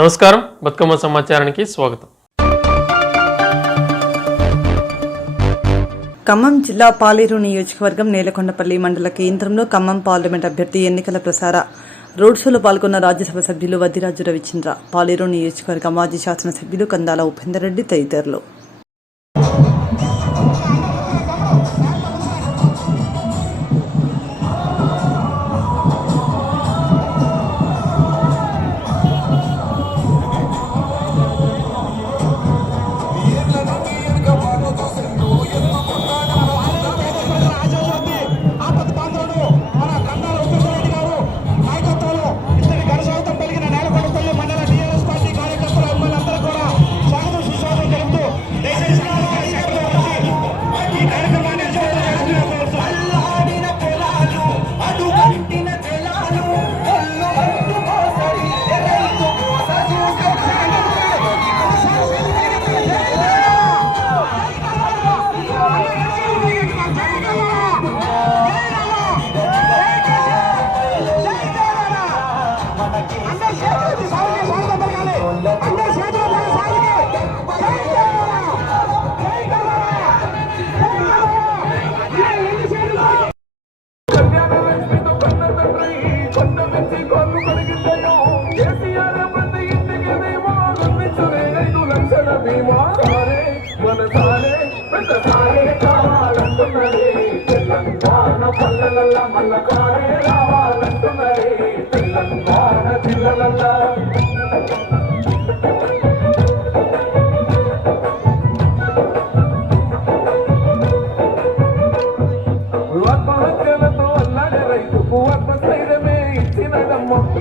నమస్కారం, బతుకమ్మ సమాచారానికి స్వాగతం. ఖమ్మం జిల్లా పాలేరు నియోజకవర్గం నేలకొండపల్లి మండల కేంద్రంలో ఖమ్మం పార్లమెంట్ అభ్యర్థి ఎన్నికల ప్రసార రోడ్ షోలో పాల్గొన్న రాజ్యసభ సభ్యులు వద్దిరాజు రవిచంద్ర, పాలేరు నియోజకవర్గ మాజీ శాసనసభ్యులు కందాల ఉపేందర్ రెడ్డి తదితరులు.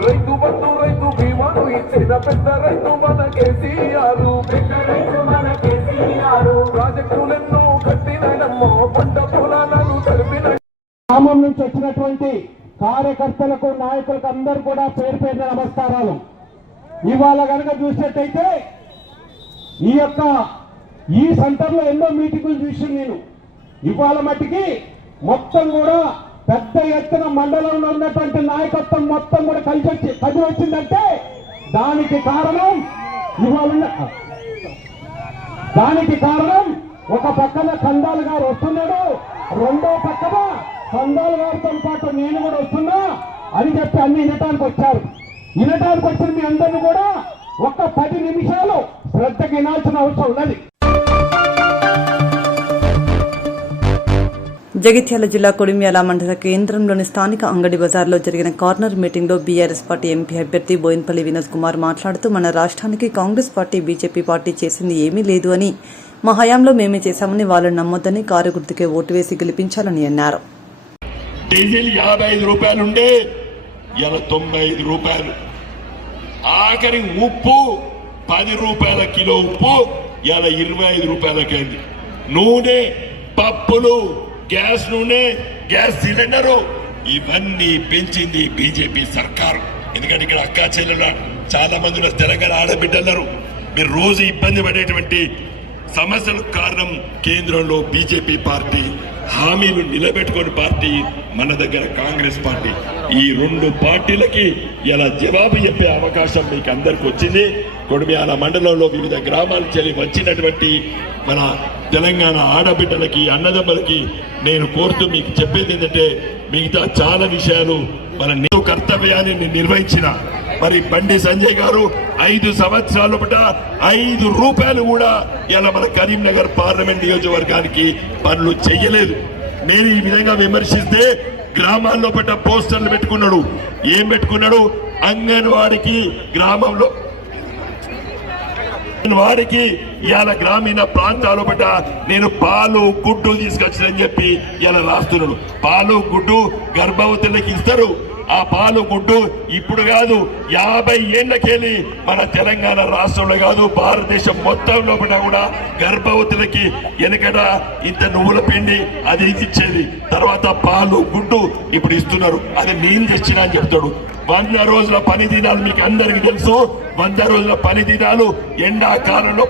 రైతు బంధు రైతు బీమాను ఇచ్చిన పెద్ద రైతు మన కేసీఆర్, ప్రాజెక్టులెన్నో కట్టినడమ్మో, పంట పొలాలను కలిపిన. గ్రామం నుంచి వచ్చినటువంటి కార్యకర్తలకు నాయకులకు అందరూ కూడా పేరు పేరున నమస్కారాలు. ఇవాళ కనుక చూసినట్టయితే ఈ సెంటర్లో ఎన్నో మీటింగులు చూసి నేను ఇవాళ మట్టికి మొత్తం కూడా పెద్ద ఎత్తున మండలంలో ఉన్నటువంటి నాయకత్వం మొత్తం కూడా కలిసి వచ్చిందంటే దానికి కారణం ఒక పక్కన కందాల్ గారు వస్తున్నాడు, రెండో పక్కన కందాల్ గారితో పాటు నేను కూడా వస్తున్నా అని చెప్పి అన్ని వినటానికి వచ్చారు. వినటానికి వచ్చిన మీ అందరినీ కూడా ఒక 10 నిమిషాలు శ్రద్ధగా వినాల్సిన అవసరం ఉన్నది. జగిత్యాల జిల్లా కొడిమ్యాల మండల కేంద్రంలోని స్థానిక అంగడి బజార్లో జరిగిన కార్నర్ మీటింగ్లో బీఆర్ఎస్ పార్టీ ఎంపీ అభ్యర్థి బోయిన్పల్లి వినోద్ కుమార్ మాట్లాడుతూ మన రాష్ట్రానికి కాంగ్రెస్ పార్టీ బీజేపీ పార్టీ చేసింది ఏమీ లేదు అని, మా హయాంలో మేమే చేశామని వాళ్ళని నమ్మొద్దని, కారు గుర్తుకే ఓటు వేసి గెలిపించాలని అన్నారు. డీజిల్ 55 రూపాయలుండే ఇలా 95 రూపాయలు. ఆఖరి ఉప్పు 10 రూపాయల కిలో ఉప్పు ఇలా 25 రూపాయలకైంది. నూనె, పప్పులు, గ్యాస్ నూనె, గ్యాస్ సిలిండరు ఇవన్నీ పెంచింది బీజేపీ సర్కారు. ఎందుకంటే ఇక్కడ అక్కా చెల్లెల చాలా మంది తెలంగాణ ఆడబిడ్డలరు, మీరు రోజు ఇబ్బంది పడేటువంటి సమస్యలకు కారణం కేంద్రంలో బీజేపీ పార్టీ, హామీలు నిలబెట్టుకుని పార్టీ మన దగ్గర కాంగ్రెస్ పార్టీ. ఈ 2 పార్టీలకి ఇలా జవాబు చెప్పే అవకాశం మీకు అందరికి వచ్చింది. కొడిమ్యాల మండలంలో వివిధ గ్రామాల చెల్లి వచ్చినటువంటి మన తెలంగాణ ఆడబిడ్డలకి, అన్నదమ్మలకి నేను కోరుతూ మీకు చెప్పేది ఏంటంటే, మిగతా చాలా విషయాలు మన కర్తవ్యాన్ని నిర్వహించిన మరి బండి సంజయ్ గారు 5 సంవత్సరాల పట 5 రూపాయలు కూడా ఇలా మన కరీంనగర్ పార్లమెంట్ నియోజకవర్గానికి పనులు చెయ్యలేదు. నేను ఈ విధంగా విమర్శిస్తే గ్రామాల్లో పట్ట పోస్టర్లు పెట్టుకున్నాడు. ఏం పెట్టుకున్నాడు? అంగన్వాడికి గ్రామంలో వాడికి ఇవాళ గ్రామీణ ప్రాంతాల పట్ల నేను పాలు గుడ్డు తీసుకొచ్చానని చెప్పి ఇలా రాస్తున్నాడు. పాలు గుడ్డు గర్భవతులకు ఇస్తారు. ఆ పాలు గుడ్డు ఇప్పుడు కాదు, 50 ఏళ్లకెళ్ళి మన తెలంగాణ రాష్ట్రంలో కాదు భారతదేశం మొత్తంలో కూడా గర్భవతులకి వెనకట ఇంత నువ్వుల పిండి అది ఇచ్చేది, తర్వాత పాలు గుడ్డు ఇప్పుడు ఇస్తున్నారు. అది నేను తెచ్చినా అని చెప్తాడు. 100 రోజుల పని దినాలు మీకు అందరికి తెలుసు. 100 రోజుల పని దినాలు ఎండాకాలంలో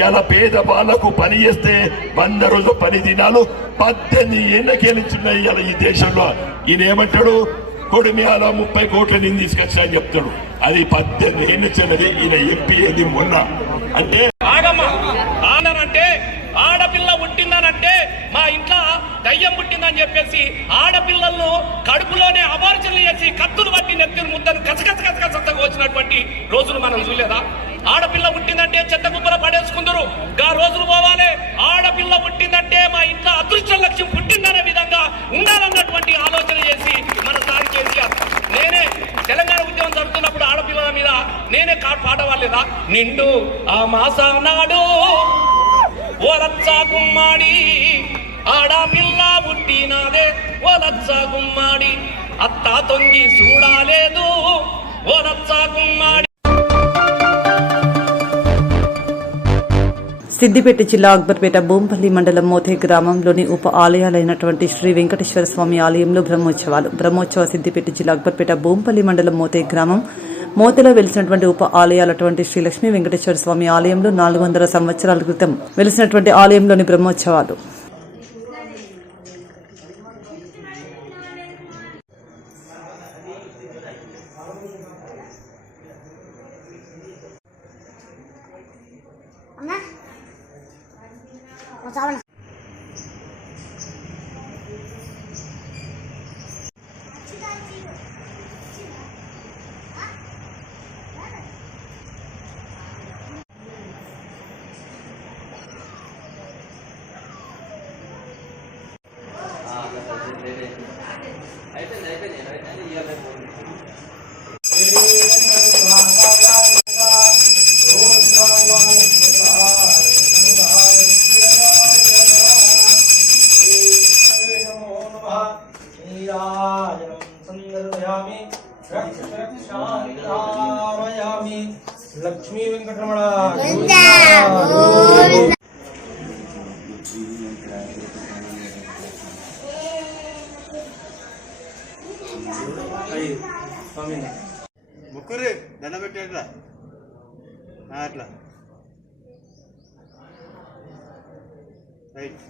ఇలా పేద వాళ్ళకు పని చేస్తే 100 రోజుల పని దినాలు 18 ఏళ్ళకెళ్ళించున్నాయి ఇలా ఈ దేశంలో. ఈయన ఏమంటాడు? కొడిమియాలో 30 కోట్ల నేను తీసుకొచ్చా అని చెప్తాడు. అది 18 ఏళ్ళ చిన్నది. ఈయన ఎంపీ ఏది మొన్న అంటే అంటే ఆడపిల్ల పుట్టిందనంటే మా ఇంట్లో దయ్యం పుట్టిందని చెప్పేసి ఆడపిల్లలను కడుపులోనే అబార్చనలు చేసి కత్తులు పట్టి నెత్తిన ముద్దను కసకసగా వచ్చినటువంటి రోజులు మనం చూడలేదా? ఆడపిల్ల పుట్టిందంటే చెత్త కుప్పల పడేసుకుందరు. గా రోజులు పోవాలి. ఆడపిల్ల పుట్టిందంటే మా ఇంట్లో అదృష్ట లక్ష్యం పుట్టిందనే విధంగా ఉండాలన్నటువంటి ఆలోచన చేసి మన సారి కేసీఆర్. నేనే తెలంగాణ ఉద్యమం జరుగుతున్నప్పుడు ఆడపిల్లల మీద నేనే పాట వాళ్ళేదా? నిండు ఆ మాసానాడు ఓ రచ్చా గుమ్మాడి ఆడపిల్ల పుట్టినాదే ఓ రచ్చా గుమ్మాడి అత్త తొంగి చూడాలేదు ఓ రచ్చా గుమ్మాడి. సిద్దిపేట జిల్లా అక్బర్పేట బోంపల్లి మండలం మోతే గ్రామంలోని ఉప ఆలయాలైనటువంటి శ్రీ వెంకటేశ్వర స్వామి ఆలయంలో బ్రహ్మోత్సవ సిద్దిపేట జిల్లా అక్బర్పేట బోంపల్లి మండలం మోతే గ్రామం మోతెలో వెలిసినటువంటి ఉప ఆలయాలటువంటి శ్రీ లక్ష్మీ వెంకటేశ్వర స్వామి ఆలయంలో 400 సంవత్సరాల క్రితం వెలిసినటువంటి ఆలయంలోని బ్రహ్మోత్సవాలు. లక్ష్మీ వెంకటరమణ ముక్కురి దండ పెట్టేట్లా అట్లా రైట్.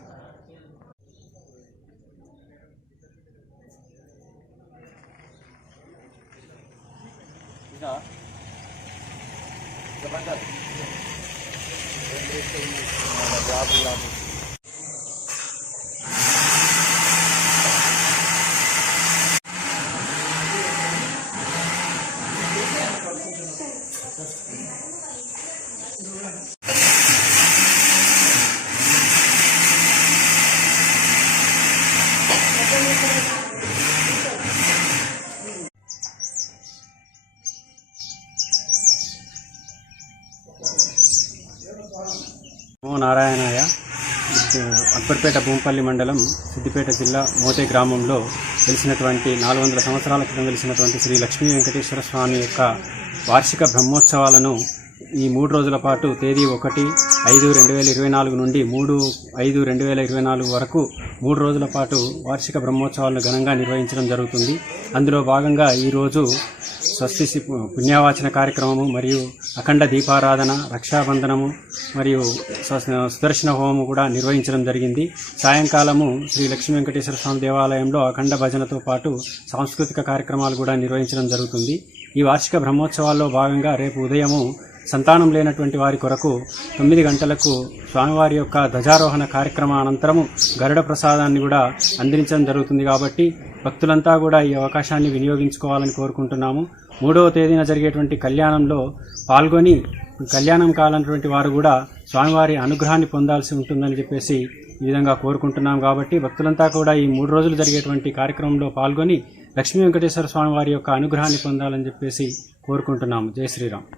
నమో నారాయణాయ. అక్బర్పేట బోంపల్లి మండలం సిద్దిపేట జిల్లా మోతే గ్రామంలో వెలిసినటువంటి 400 సంవత్సరాల క్రితం వెలిసినటువంటి శ్రీ లక్ష్మీ వెంకటేశ్వర స్వామి యొక్క వార్షిక బ్రహ్మోత్సవాలను ఈ 3 రోజుల పాటు తేదీ 1/5/2024 నుండి 3/5/2024 వరకు 3 రోజుల పాటు వార్షిక బ్రహ్మోత్సవాలను ఘనంగా నిర్వహించడం జరుగుతుంది. అందులో భాగంగా ఈరోజు స్వస్తి పుణ్యవాచన కార్యక్రమము మరియు అఖండ దీపారాధన, రక్షాబంధనము మరియు సుదర్శన హోమము కూడా నిర్వహించడం జరిగింది. సాయంకాలము శ్రీ లక్ష్మీ వెంకటేశ్వర స్వామి దేవాలయంలో అఖండ భజనతో పాటు సాంస్కృతిక కార్యక్రమాలు కూడా నిర్వహించడం జరుగుతుంది. ఈ వార్షిక బ్రహ్మోత్సవాల్లో భాగంగా రేపు ఉదయము సంతానం లేనటువంటి వారి కొరకు 9 గంటలకు స్వామివారి యొక్క ధ్వజారోహణ కార్యక్రమానంతరము గరుడ ప్రసాదాన్ని కూడా అందించడం జరుగుతుంది. కాబట్టి భక్తులంతా కూడా ఈ అవకాశాన్ని వినియోగించుకోవాలని కోరుకుంటున్నాము. 3వ తేదీన జరిగేటువంటి కళ్యాణంలో పాల్గొని కళ్యాణం కాలన్నటువంటి వారు కూడా స్వామివారి అనుగ్రహాన్ని పొందాల్సి ఉంటుందని చెప్పేసి ఈ విధంగా కోరుకుంటున్నాం. కాబట్టి భక్తులంతా కూడా ఈ 3 రోజులు జరిగేటువంటి కార్యక్రమంలో పాల్గొని లక్ష్మీ వెంకటేశ్వర స్వామి వారి యొక్క అనుగ్రహాన్ని పొందాలని చెప్పేసి కోరుకుంటున్నాము. జై శ్రీరామ్.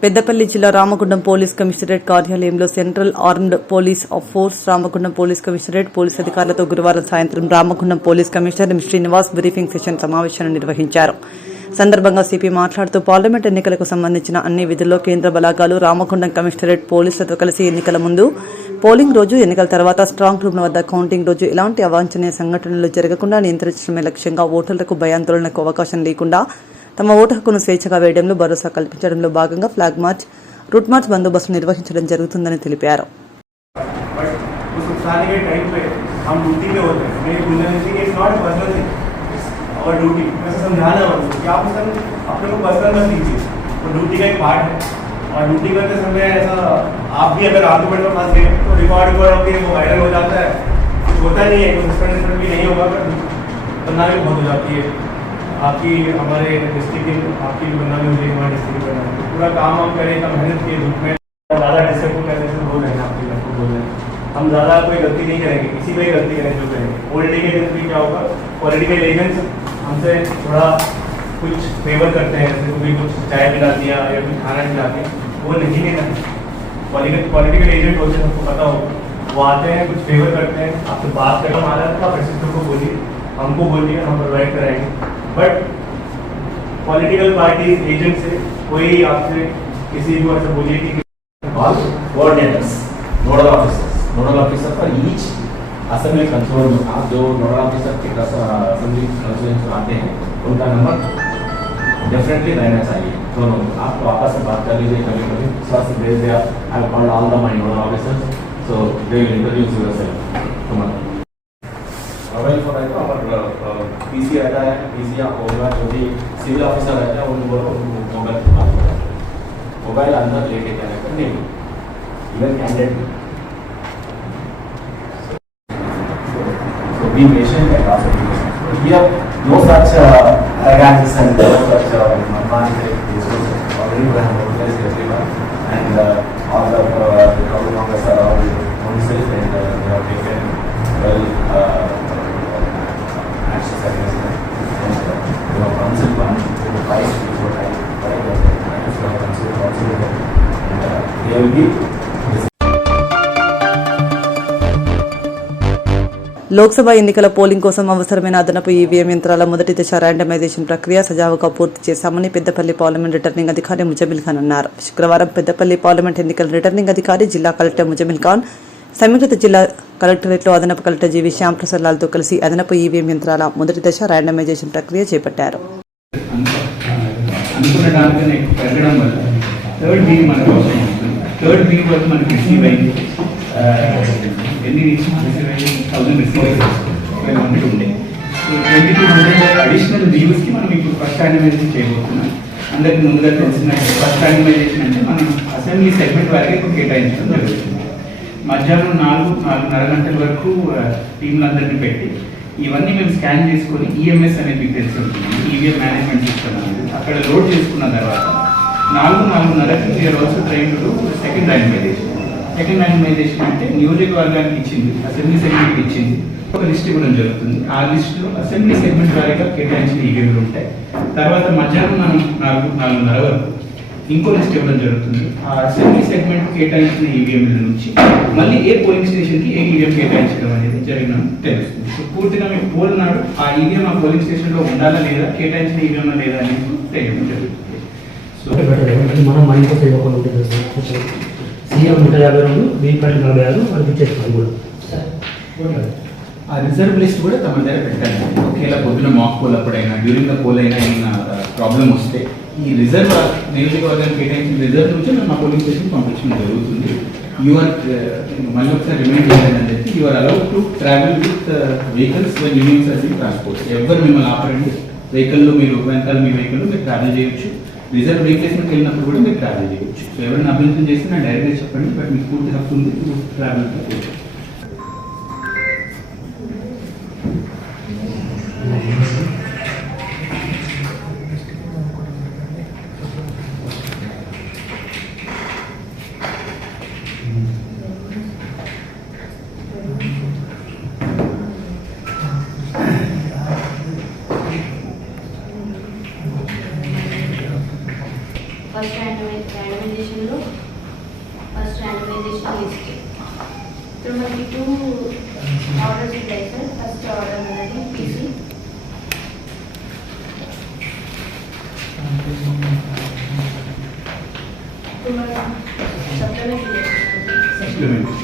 పెద్దపల్లి జిల్లా రామగుండం పోలీస్ కమిషనరేట్ కార్యాలయంలో central armed police force Ramagundam police commissionerate police అధికారులతో గురువారం సాయంత్రం Ramagundam police commissioner Srinivas briefing session సమావేశాన్ని నిర్వహించారు. సందర్భంగా సిపి మాట్లాడుతూ పార్లమెంట్ ఎన్నికలకు సంబంధించిన అన్ని విధుల్లో కేంద్ర బలాగాలు రామగుండం కమిషనరేట్ పోలీసులతో కలిసి ఎన్నికల ముందు, పోలింగ్ రోజు, ఎన్నికల తర్వాత స్ట్రాంగ్ రూమ్ వద్ద కౌంటింగ్ రోజు ఎలాంటి అవాంఛనీయ సంఘటనలు జరగకుండా నియంత్రించడమే లక్ష్యంగా ఓటర్లకు భయాందోళనకు అవకాశం లేకుండా తమ ఓటు హక్కును స్వేచ్ఛగా వేయడంలో భరోసా కల్పించడంలో భాగంగా ఫ్లాగ్ మార్చ్, రూట్ మార్చ్ బందోబస్తు నిర్వహించడం జరుగుతుందని తెలిపారు. हम ड्यूटी पे होते हैं, मेरी गुंजाइश है कि इट्स नॉट पर्सनल थिंग और ड्यूटी वैसे समझाना होगा कि आप उसका अपने को पर्सनल मत लीजिए, तो ड्यूटी का एक पार्ट है। और ड्यूटी करते समय ऐसा आप भी अगर आर्गूमेंट में फंस गए तो रिकॉर्ड होकर वो वायरल हो जाता है, कुछ होता नहीं है, कोई सस्पेंड भी नहीं होगा, पर बदनामी बहुत हो जाती है आपकी, हमारे डिस्ट्रिक्ट की आपकी भी बदनामी हो जाएगी, हमारे डिस्ट्रिक्ट की बदनामी। पूरा काम हम करें, हम मेहनत के रूप में ज़्यादा डिसिप्लिन कैसे से बोल रहे हैं, आपकी घर को बोल रहे हैं, हम ज़्यादा कोई गलती नहीं करेंगे, किसी भी गलती करें जो करेंगे। ओल्ड एज एजेंट्स भी क्या होगा, पॉलिटिकल एजेंट्स हमसे थोड़ा कुछ फेवर करते हैं, जैसे कभी कुछ चाय पिला दिया या कुछ खाना खिला दिया, वो नहीं लेना। पॉलिटिकल एजेंट होते हैं, सबको पता होगा, वो आते हैं, कुछ फेवर करते हैं, आपसे बात करके हमारा था प्रेसिडेंट को बोलिए, हमको बोलिए, हम प्रोवाइड कराएंगे। बट पॉलिटिकल पार्टी एजेंट से कोई आपसे किसी को ऐसा बोलिए कि all coordinators, nodal officer for each assembly control में आप जो नोडल ऑफिसर के असेंबली कंसोलेंस आते हैं उनका नंबर डेफिनेटली रहना चाहिए। दोनों आप आपस में बात कर लीजिए, कभी कभी सर से भेज दिया, I have called all the my nodal officers, so they will introduce yourself तुम्हारा मोबाइल फोन है तो हमारा पीसी रहता है, पीसी होगा जो भी सिविल ऑफिसर रहता है उनको मोबाइल पर बात करता है, मोबाइल अंदर लेके जाने का नहीं, even candidate. So be patient and ask questions. We have no such arrogances and no such advantage discourses. Already we have mobilized everyone, and all the Congress are all councils, and they have taken well actions against them. And we have council one with the price before time. They will be. Lok Sabha ఎన్నికల polling కోసం అవసరమైన అదనపు EVM యంత్రాల మొదటి దశ randomisation ప్రక్రియ సజావుగా పూర్తి చేశామని పెద్దపల్లి పార్లమెంట్ రిటర్నింగ్ అధికారి ముజమిల్ ఖాన్ అన్నారు. శుక్రవారం పెద్దపల్లి పార్లమెంట్ ఎన్నికల రిటర్నింగ్ అధికారి జిల్లా కలెక్టర్ ముజమిల్ ఖాన్ సమీకృత జిల్లా కలెక్టరేట్లో అదనపు కలెక్టర్ జీవి శ్యాంప్రసాద్ లాల్తో కలిసి అదనపు ఈవీఎం యంత్రాల మొదటి దశ ర్యాండమైజేషన్ ప్రక్రియ చేపట్టారు. ఎన్ని రిసీవ్ అయ్యి 1000 రిసీవ్ అయ్యి 1200 ఉండే 2200 అడిషనల్ వ్యూస్కి మనం ఇప్పుడు ఫస్ట్ యానిమైజేషన్ చేయబోతున్నాం. అందరికి ముందుగా తెలిసిన ఫస్ట్ యానిమైజేషన్ అంటే మనం అసెంబ్లీ సెగ్మెంట్ వరకు ఇప్పుడు కేటాయించడం జరుగుతుంది. మధ్యాహ్నం 4-4:30 గంటల వరకు టీంలందరినీ పెట్టి ఇవన్నీ మేము స్కాన్ చేసుకొని ఈఎంఎస్ అనేది మీకు తెలిసి ఉంటుంది, ఈవీఎం మేనేజ్మెంట్ సిస్టమ్ అనేది అక్కడ లోడ్ చేసుకున్న తర్వాత 4-4:30కి we are also train to second యానిమైజేషన్. సెకండ్ ర్యాండమైజేషన్ అంటే నియోజకవర్గానికి ఇచ్చింది, అసెంబ్లీ సెగ్మెంట్కి ఇచ్చింది, ఒక లిస్ట్ ఇవ్వడం జరుగుతుంది. ఆ లిస్టులో అసెంబ్లీ సెగ్మెంట్ వారీగా కేటాయించిన ఈవీఎంలు ఉంటాయి. తర్వాత మధ్యాహ్నం మనం 4-4:30 వరకు ఇంకో లిస్ట్ ఇవ్వడం జరుగుతుంది. ఆ అసెంబ్లీ సెగ్మెంట్ కేటాయించిన ఈవీఎంల నుంచి మళ్ళీ ఏ పోలింగ్ స్టేషన్కి ఏ ఈవీఎం కేటాయించడం అనేది జరిగిన తెలుస్తుంది. సో పూర్తిగా మీకు పోల్ నాడు ఆ ఈవీఎం ఆ పోలింగ్ స్టేషన్లో ఉండాలా లేదా, కేటాయించిన ఈవీఎం లేదా అనేది తెలియడం జరుగుతుంది. సో మనం మైండ్ కోసం ఇవ్వకుండా ఉంటుంది సీఎం 152 వీపీఆర్ 46 మనకి ఇచ్చేస్తాం కూడా. ఆ రిజర్వ్ లిస్ట్ కూడా తమ దగ్గర పెట్టండి. ఒకేలా పొద్దున మాక్ పోల్ అప్పుడైనా డ్యూరింగ్ ద పోల్ అయినా ఏమైనా ప్రాబ్లం వస్తే ఈ రిజర్వ్ నియోజకవర్గానికి కేటాయించిన రిజర్వ్ నుంచి మేము ఆ పోలింగ్ స్టేషన్ పంపించడం జరుగుతుంది. యూఆర్ మళ్ళీ ఒకసారి రిమైండ్ చేయాలని చెప్పి you're allowed to travel with vehicles when unions are being transport. ఎవరు మిమ్మల్ని ఆపరండి, వెహికల్లో మీరు వెనకాల మీ వెహికల్లో మీరు ట్రావెల్ చేయొచ్చు, రిజర్వ్ రీప్లేస్మెంట్ వెళ్ళినప్పుడు కూడా మీరు ట్రావెల్ చేయవచ్చు. సో ఎవరైనా అభ్యంతరం చేస్తే నా డైరెక్ట్గా చెప్పండి, బట్ మీకు పూర్తి హక్కు ఉంది ట్రావెల్. ఫస్ట్ ర్యాండమైజేషన్లో ఫస్ట్ ర్యాండమైజేషన్ లిస్ట్ ఇప్పుడు మనకి 2 ఆర్డర్స్ ఉంటాయి సార్. ఫస్ట్ ఆర్డర్ అనేది పీసీ, ఇప్పుడు మనం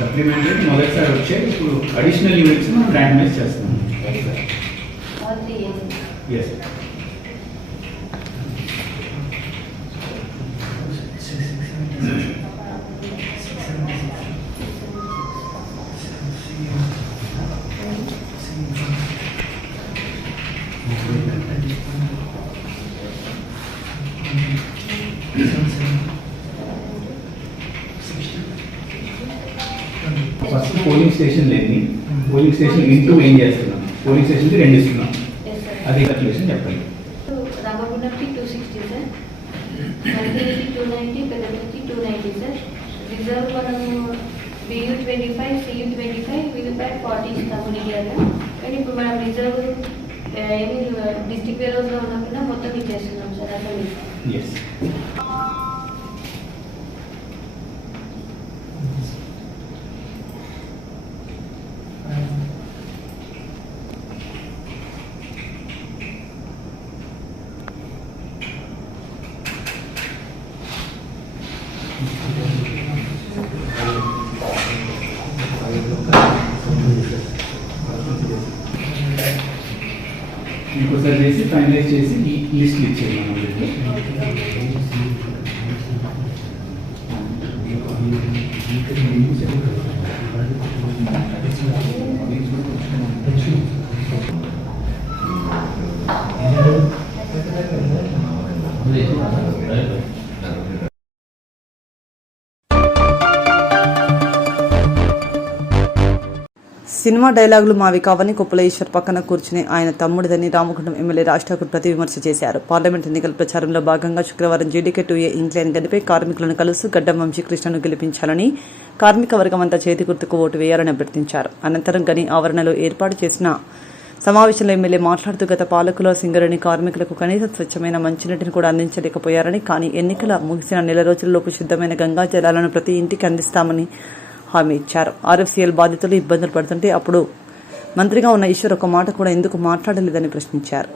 సప్లిమెంటరీ మొదటిసారి వచ్చే ఇప్పుడు అడిషనల్ యూనిట్స్ మనం ర్యాండమైజ్ చేస్తాం. ఎస్ స్టేషన్లు ఎన్ని, పోలింగ్ స్టేషన్ ఇంటూ ఏం చేస్తున్నాం, పోలింగ్ స్టేషన్కి 2 ఇస్తున్నాం, అది క్యాల్కులేషన్ చెప్పండి. రామగుండంకి 260 సార్, మంత్రికి 290, పెద్దపల్లికి 290 సార్. రిజర్వ్ మనము BU 25, CU 25, వీలుపై 40 ఇస్తాము ఇండియాలో. కానీ ఇప్పుడు మనం రిజర్వ్ ఏమి డిస్ట్రిక్ట్ వేరోస్లో ఉన్నప్పుడు మొత్తం ఇచ్చేస్తున్నాం సార్. అట్లా ఎస్ ఇంకోసారి చేసి ఫైనలైజ్ చేసి ఈ లిస్ట్లు ఇచ్చేది మనం. సినిమా డైలాగులు మావి కావని కొప్పుల ఈశ్వర్ పక్కన కూర్చుని ఆయన తమ్ముడిదని రామగుండం ఎమ్మెల్యే రాజ్ ఠాకూర్ ప్రతి విమర్శ చేశారు. పార్లమెంట్ ఎన్నికల ప్రచారంలో భాగంగా శుక్రవారం JDK 2A ఇంక్లైన్ గనిపై కార్మికులను కలుస్తూ గడ్డం వంశీకృష్ణను గెలిపించాలని, కార్మిక వర్గం అంతా చేతి గుర్తుకు ఓటు వేయాలని అభ్యర్థించారు. అనంతరం గని ఆవరణలో ఏర్పాటు చేసిన సమావేశంలో ఎమ్మెల్యే మాట్లాడుతూ గత పాలకుల సింగరేణి కార్మికులకు కనీస స్వచ్ఛమైన మంచినీటిని కూడా అందించలేకపోయారని, కానీ ఎన్నికల ముగిసిన నెల రోజుల్లోపు శుద్ధమైన గంగా జలాలను ప్రతి ఇంటికి అందిస్తామని హామీ ఇచ్చారు. RFCL బాధితులు ఇబ్బందులు పడుతుంటే అప్పుడు మంత్రిగా ఉన్న ఈశ్వర్ ఒక మాట కూడా ఎందుకు మాట్లాడలేదని ప్రశ్నించారు.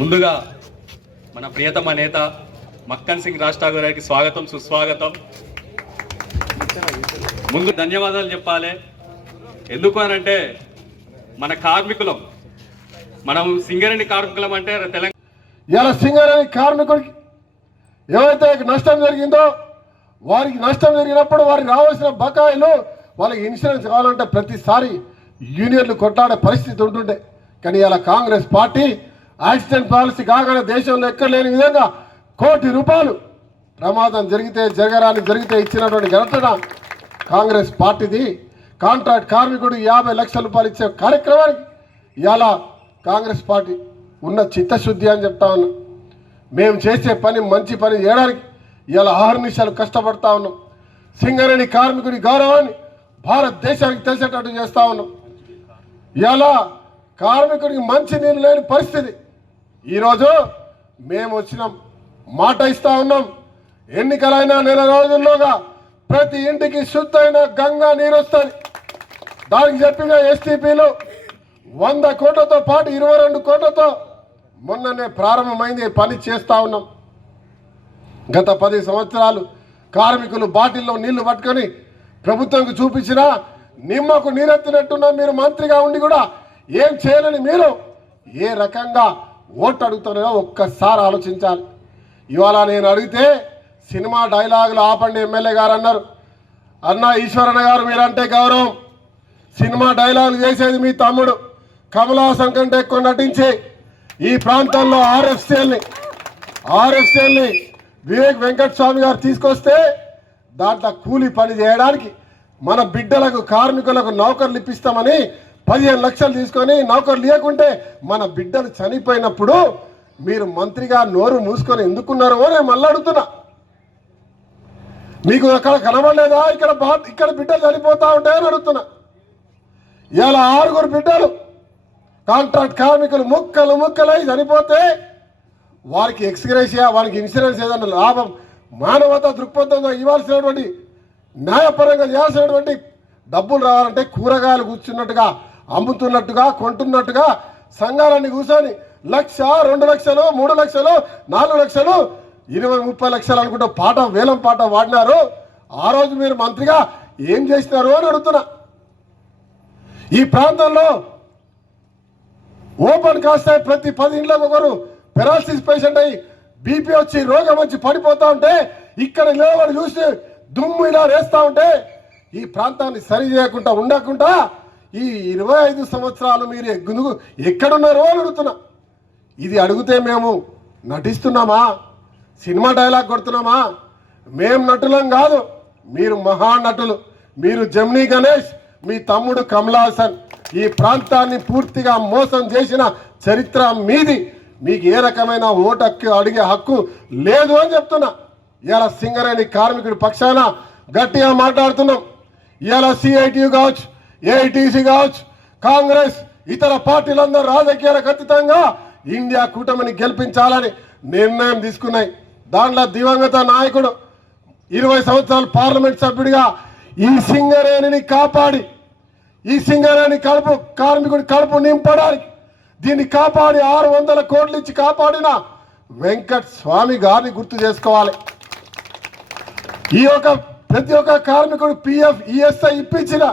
ముందుగా మన ప్రియతమ నేత మక్కన్ సింగ్ రాజ్ ఠాకూర్ గారికి స్వాగతం, సుస్వాగతం. ముందు ధన్యవాదాలు చెప్పాలి. ఎందుకు అనంటే మన కార్మికులం, మనం సింగరేణి కార్మికులం అంటే తెలంగాణ ఇలా సింగరేణి కార్మికుడికి ఏవైతే నష్టం జరిగిందో వారికి నష్టం జరిగినప్పుడు వారికి రావాల్సిన బకాయిలు, వాళ్ళకి ఇన్సూరెన్స్ కావాలంటే ప్రతిసారి యూనియన్లు కొట్లాడే పరిస్థితి ఉంటుండే. కానీ ఇలా కాంగ్రెస్ పార్టీ యాక్సిడెంట్ పాలసీ కాగానే దేశంలో ఎక్కడ లేని విధంగా ₹1 కోటి ప్రమాదం జరిగితే ఇచ్చినటువంటి ఘటన కాంగ్రెస్ పార్టీది. కాంట్రాక్ట్ కార్మికుడు 50 లక్షల రూపాయలు ఇచ్చే కార్యక్రమానికి ఇలా కాంగ్రెస్ పార్టీ ఉన్న చిత్తశుద్ధి అని చెప్తా ఉన్నాం. మేము చేసే పని మంచి పని చేయడానికి ఇలా 6 నిమిషాలు కష్టపడతా ఉన్నాం. సింగరేణి కార్మికుడి గౌరవాన్ని భారతదేశానికి తెలిసేటట్టు చేస్తా ఉన్నాం. ఇలా కార్మికుడికి మంచి నీళ్ళు లేని పరిస్థితి. ఈరోజు మేము వచ్చినాం, మాట ఇస్తా ఉన్నాం. ఎన్నికలైన నెల రోజుల్లోగా ప్రతి ఇంటికి శుద్ధైన గంగా నీరు వస్తుంది. దానికి చెప్పిన ఎస్టీపీలు 100 కోట్లతో పాటు 22 కోట్లతో మొన్ననే ప్రారంభమైంది. పని చేస్తా ఉన్నాం. గత 10 సంవత్సరాలు కార్మికులు బాటిల్లో నీళ్లు పట్టుకొని ప్రభుత్వంకు చూపించిన నిమ్మకు నీరెత్తినట్టున్నా మీరు మంత్రిగా ఉండి కూడా ఏం చేయాలని మీరు ఏ రకంగా ఓటు అడుగుతున్నారో ఒక్కసారి ఆలోచించాలి. ఇవాళ నేను అడిగితే సినిమా డైలాగులు ఆపండి ఎమ్మెల్యే గారు అన్నారు. అన్న ఈశ్వరన్న గారు మీరంటే గౌరవం. సినిమా డైలాగులు చేసేది మీ తమ్ముడు కమల్ హాసన్ కంటే ఎక్కువ నటించి ఈ ప్రాంతంలో ఆర్ఎఫ్సిఎల్ని వివేక్ వెంకటస్వామి గారు తీసుకొస్తే దాంట్లో కూలీ పని చేయడానికి మన బిడ్డలకు కార్మికులకు నౌకర్లు ఇప్పిస్తామని 15 లక్షలు తీసుకొని నౌకర్లు లేకుంటే మన బిడ్డలు చనిపోయినప్పుడు మీరు మంత్రిగా నోరు మూసుకొని ఎందుకున్నారో నేను మళ్ళీ అడుగుతున్నా. మీకు అక్కడ కనబడలేదా? ఇక్కడ బిడ్డలు చనిపోతా ఉంటాయని అడుగుతున్నా. ఇలా 6 బిడ్డలు కాంట్రాక్ట్ కార్మికులు ముక్కలై చనిపోతే వారికి ఎక్స్గ్రేషియా, వారికి ఇన్సూరెన్స్ ఏదన్నా లాభం మానవతా దృక్పథంతో ఇవ్వాల్సినటువంటి న్యాయపరంగా చేయాల్సినటువంటి డబ్బులు రావాలంటే కూరగాయలు కూర్చున్నట్టుగా అమ్ముతున్నట్టుగా కొంటున్నట్టుగా సంఘాలన్నీ కూర్చొని 1,00,000, 2 లక్షలు, 3 లక్షలు, 4 లక్షలు, 20-30 లక్షలు అనుకుంటూ వేలం పాట వాడినారు. ఆ రోజు మీరు మంత్రిగా ఏం చేసినారు అని అడుగుతున్నా. ఈ ప్రాంతంలో ఓపెన్ కాస్ట్ ప్రతి 10 ఇంట్లకు ఒకరు పెరాలసిస్ పేషెంట్ అయ్యి బీపీ వచ్చి రోగం వచ్చి పడిపోతా ఉంటే ఇక్కడ లేవని చూసి దుమ్ము ఇలా వేస్తా ఉంటే ఈ ప్రాంతాన్ని సరి చేయకుండా ఉండకుండా ఈ 25 సంవత్సరాలు మీరు ఎక్కడున్నారో అని అడుగుతున్నా. ఇది అడిగితే మేము నటిస్తున్నామా? Cinema dialogue కొడుతున్నామా? మేం నటులం కాదు, మీరు మహానటులు. మీరు జమినీ గణేష్, మీ తమ్ముడు కమల్ హాసన్ ఈ ప్రాంతాన్ని పూర్తిగా మోసం చేసిన చరిత్ర మీది. మీకు ఏ రకమైన ఓటు హక్కు అడిగే హక్కు లేదు అని చెప్తున్నా. ఇలా సింగరేణి కార్మికుడి పక్షాన గట్టిగా మాట్లాడుతున్నాం. ఇలా సిఐటియు కావచ్చు, ఏఐటీసీ కావచ్చు, కాంగ్రెస్ ఇతర పార్టీలందరూ రాజకీయాలకు అతీతంగా ఇండియా కూటమిని గెలిపించాలని నిర్ణయం తీసుకున్నాయి. దాంట్లో దివంగత నాయకుడు 20 సంవత్సరాలు పార్లమెంట్ సభ్యుడిగా ఈ సింగరేణిని కాపాడి ఈ సింగరేణి కార్మికుడి కడుపు నింపడానికి దీన్ని కాపాడి 600 కోట్లు ఇచ్చి కాపాడిన వెంకట్ స్వామి గారిని గుర్తు చేసుకోవాలి. ప్రతి ఒక్క కార్మికుడు పిఎఫ్ ఈఎస్ఐ ఇప్పించిన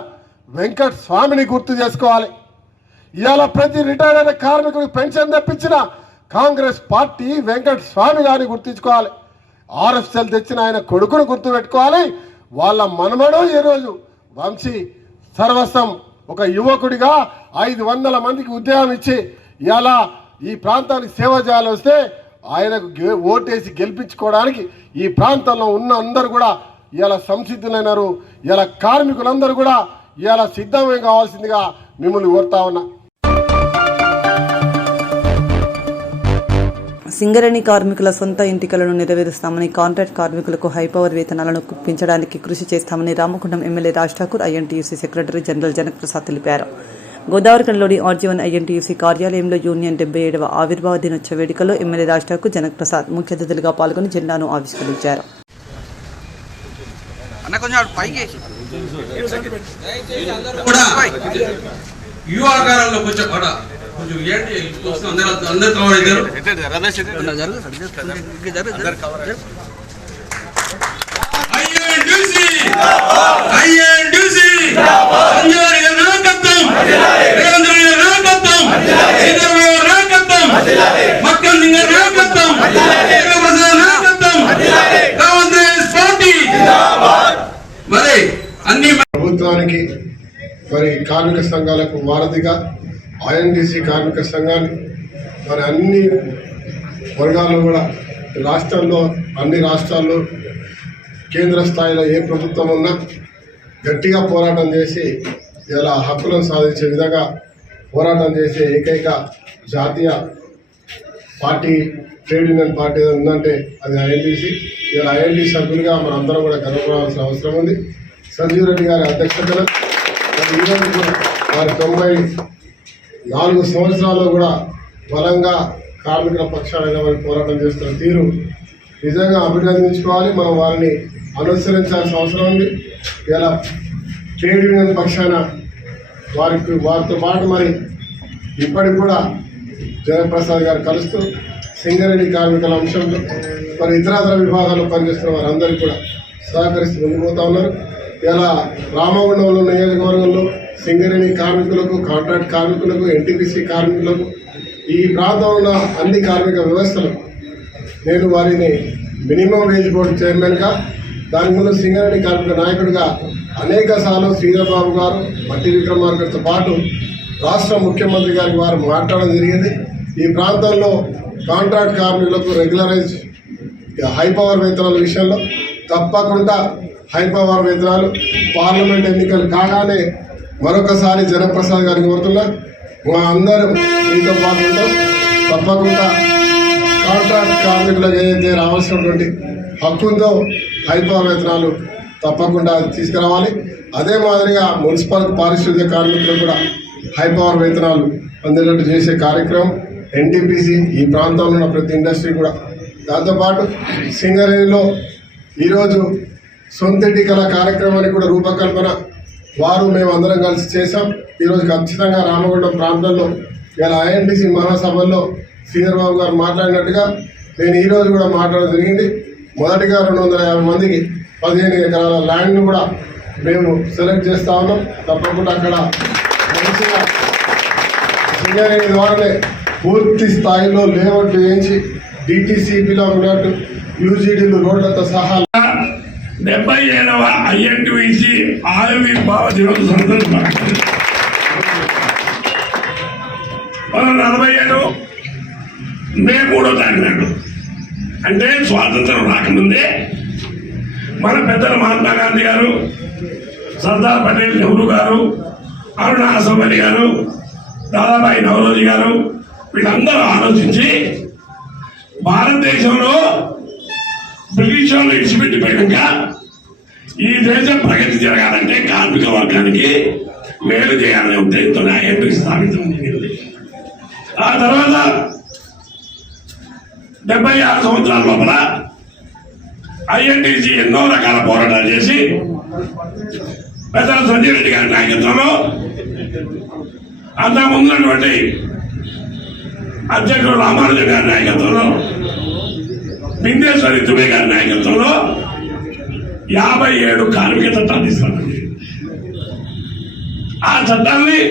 వెంకట్ స్వామిని గుర్తు చేసుకోవాలి. ఇవాళ ప్రతి రిటైర్ అయిన కార్మికుడికి పెన్షన్ తెప్పించిన కాంగ్రెస్ పార్టీ వెంకట్ స్వామి గారిని గుర్తించుకోవాలి. ఆర్ఎఫ్ఎల్ తెచ్చిన ఆయన కొడుకును గుర్తు పెట్టుకోవాలి. వాళ్ళ మనమడు ఈరోజు వంశీ సర్వస్వం ఒక యువకుడిగా 500 మందికి ఉద్యోగం ఇచ్చి ఇలా ఈ ప్రాంతానికి సేవ చేయాలి వస్తే ఆయనకు ఓటేసి గెలిపించుకోవడానికి ఈ ప్రాంతంలో ఉన్న అందరూ కూడా ఇలా సంసిద్ధులైనారు. ఇలా కార్మికులందరూ కూడా ఇలా సిద్ధమే కావాల్సిందిగా మిమ్మల్ని కోరుతా ఉన్నా. సింగరేణి కార్మికుల సొంత ఇంటికలను నెరవేరుస్తామని, కాంట్రాక్ట్ కార్మికులకు హైపవర్ వేతనాలను పెంచడానికి కృషి చేస్తామని Ramagundam MLA Raj Thakur INTUC secretary general Janak Prasad తెలిపారు. గోదావరిఖండ్లోని ఆర్జీవన్ ఐఎన్టీయూసీ కార్యాలయంలో యూనియన్ 77వ ఆవిర్భావ దినోత్సవ వేడుకల్లో ఎమ్మెల్యే రాజ్ ఠాకూర్, జనక్ ప్రసాద్ ముఖ్య అతిథులుగా పాల్గొని జెండాను ఆవిష్కరించారు. ప్రభుత్వానికి మరి కార్మిక సంఘాలకు వారధిగా ఐఎన్టీసీ కార్మిక సంఘాన్ని మరి అన్ని వర్గాల్లో కూడా రాష్ట్రంలో అన్ని రాష్ట్రాల్లో కేంద్ర స్థాయిలో ఏ ప్రభుత్వం ఉన్నా గట్టిగా పోరాటం చేసి ఇలా హక్కులను సాధించే విధంగా పోరాటం చేసే ఏకైక జాతీయ పార్టీ ట్రేడ్ యూనియన్ పార్టీ ఉందంటే అది ఐఎన్టీసీ. ఇలా ఐఎన్టీసీ సభ్యులుగా మనందరం కూడా గర్వపడాల్సిన అవసరం ఉంది. సంజీవ్ రెడ్డి గారి అధ్యక్షతన ఈరోజు వారి 94 సంవత్సరాల్లో కూడా బలంగా కార్మికుల పక్షాలుగా వారి పోరాటం చేస్తున్న తీరు నిజంగా అభినందించుకోవాలి. మనం వారిని అనుసరించాల్సిన అవసరం ఉంది. ఇలా ట్రేడ్ యూనియన్ పక్షాన వారితో పాటు మరి ఇప్పటికి కూడా జయప్రసాద్ గారు కలుస్తూ సింగరేణి కార్మికుల అంశంలో మరి ఇతర విభాగాల్లో పనిచేస్తున్న వారందరికీ కూడా సహకరిస్తూ ముందుకు పోతా ఉన్నారు. ఇలా రామగుండంలో నియోజకవర్గంలో సింగరేణి కార్మికులకు, కాంట్రాక్ట్ కార్మికులకు, ఎన్టీపీసీ కార్మికులకు, ఈ ప్రాంతంలో ఉన్న అన్ని కార్మిక వ్యవస్థలు నేను వారిని మినిమం వేజ్ బోర్డు చైర్మన్గా, దాని ముందు సింగరేణి కార్మిక నాయకుడిగా అనేక సార్లు శ్రీధర్బాబు గారు, మట్టి విక్రమార్కతో పాటు రాష్ట్ర ముఖ్యమంత్రి గారికి వారు మాట్లాడడం జరిగింది. ఈ ప్రాంతంలో కాంట్రాక్ట్ కార్మికులకు రెగ్యులరైజ్ హై పవర్ వేతనాల విషయంలో తప్పకుండా హై పవర్ వేతనాలు పార్లమెంట్ ఎన్నికలు కాగానే మరొకసారి జనప్రసాద్ గారికి కోరుతున్నా. మా అందరం మీతో పాటు ఉంటాం. తప్పకుండా కాంట్రాక్ట్ కార్మికులకు ఏదైతే రావాల్సినటువంటి హక్కు ఉందో హై పవర్ వేతనాలు తప్పకుండా తీసుకురావాలి. అదే మాదిరిగా మున్సిపల్ పారిశుద్ధ్య కార్మికులకు కూడా హై పవర్ వేతనాలు అందేటట్టు చేసే కార్యక్రమం ఎన్టీపీసీ ఈ ప్రాంతంలో ఉన్న ప్రతి ఇండస్ట్రీ కూడా. దాంతోపాటు సింగరేణిలో ఈరోజు సొంతింటి కళ కార్యక్రమానికి కూడా రూపకల్పన వారు మేము అందరం కలిసి చేశాం. ఈరోజు ఖచ్చితంగా రామగుండం ప్రాంతంలో ఇలా ఐఎన్టీసీ మహాసభల్లో శ్రీధర్బాబు గారు మాట్లాడినట్టుగా నేను ఈరోజు కూడా మాట్లాడడం జరిగింది. మొదటిగా 250 మందికి 15 ఎకరాల ల్యాండ్ను కూడా మేము సెలెక్ట్ చేస్తా ఉన్నాం. తప్పకుండా అక్కడ మంచిగా సింగరేణి ద్వారానే పూర్తి స్థాయిలో లేఅవుట్ వేయించి డిటిసిపిలో ఉన్నట్టు యూజీడీలు రోడ్లతో సహా 77వ ఐఎన్టీసీ ఆవిర్భావ దినోత్సవం సందర్భంగా 47 మే 3వ తారీఖు నాడు, అంటే స్వాతంత్రం రాకముందే మన పెద్దలు మహాత్మా గాంధీ గారు, సర్దార్ పటేల్ నెహ్రూ గారు, అరుణ అసంబలి గారు, దాదాబాయి నవరోజీ గారు వీళ్ళందరూ ఆలోచించి భారతదేశంలో బ్రిటిష్ వాళ్ళు ఇడిచిపెట్టిపోయాక ఈ దేశం ప్రగతి జరగాలంటే కార్మిక వర్గానికి మేలు చేయాలనే ఉద్దేశంతో ఐఎన్టీసీ స్థాపించడం జరిగింది. ఆ తర్వాత 76 సంవత్సరాల లోపల ఐఎన్టీసీ ఎన్నో రకాల పోరాటాలు చేసి పెద్దల సంజయ్ రెడ్డి గారి నాయకత్వంలో, అంతకు ముందున్నటువంటి అధ్యక్షుడు రామానుజన్ గారి నాయకత్వంలో, బిందేశ్వరి దుబే గారి నాయకత్వంలో 57 కార్మిక చట్టాలు తీసుకున్నాం. ఆ చట్టాన్ని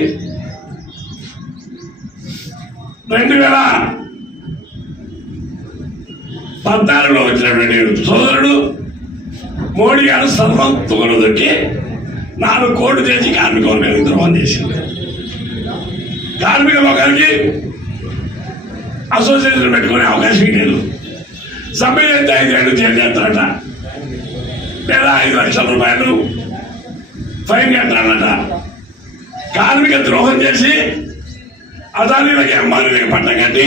2014లో వచ్చినటువంటి సోదరుడు మోడీ గారు సర్వంతులు దొరికి 4 కోట్లు చేసి కార్మిక వర్గానికి ద్రోహం చేసింది. కార్మిక వర్గానికి అసోసియేషన్ పెట్టుకునే అవకాశం లేదు. సమ్మె చేస్తే 5 ఏళ్ళు జైలు చేస్తారట, లేదా 5 లక్షల రూపాయలు ఫైన్ కట్టాలట. కార్మిక ద్రోహం చేసి అదానీలకి, అంబానీలకి పట్టం కట్టి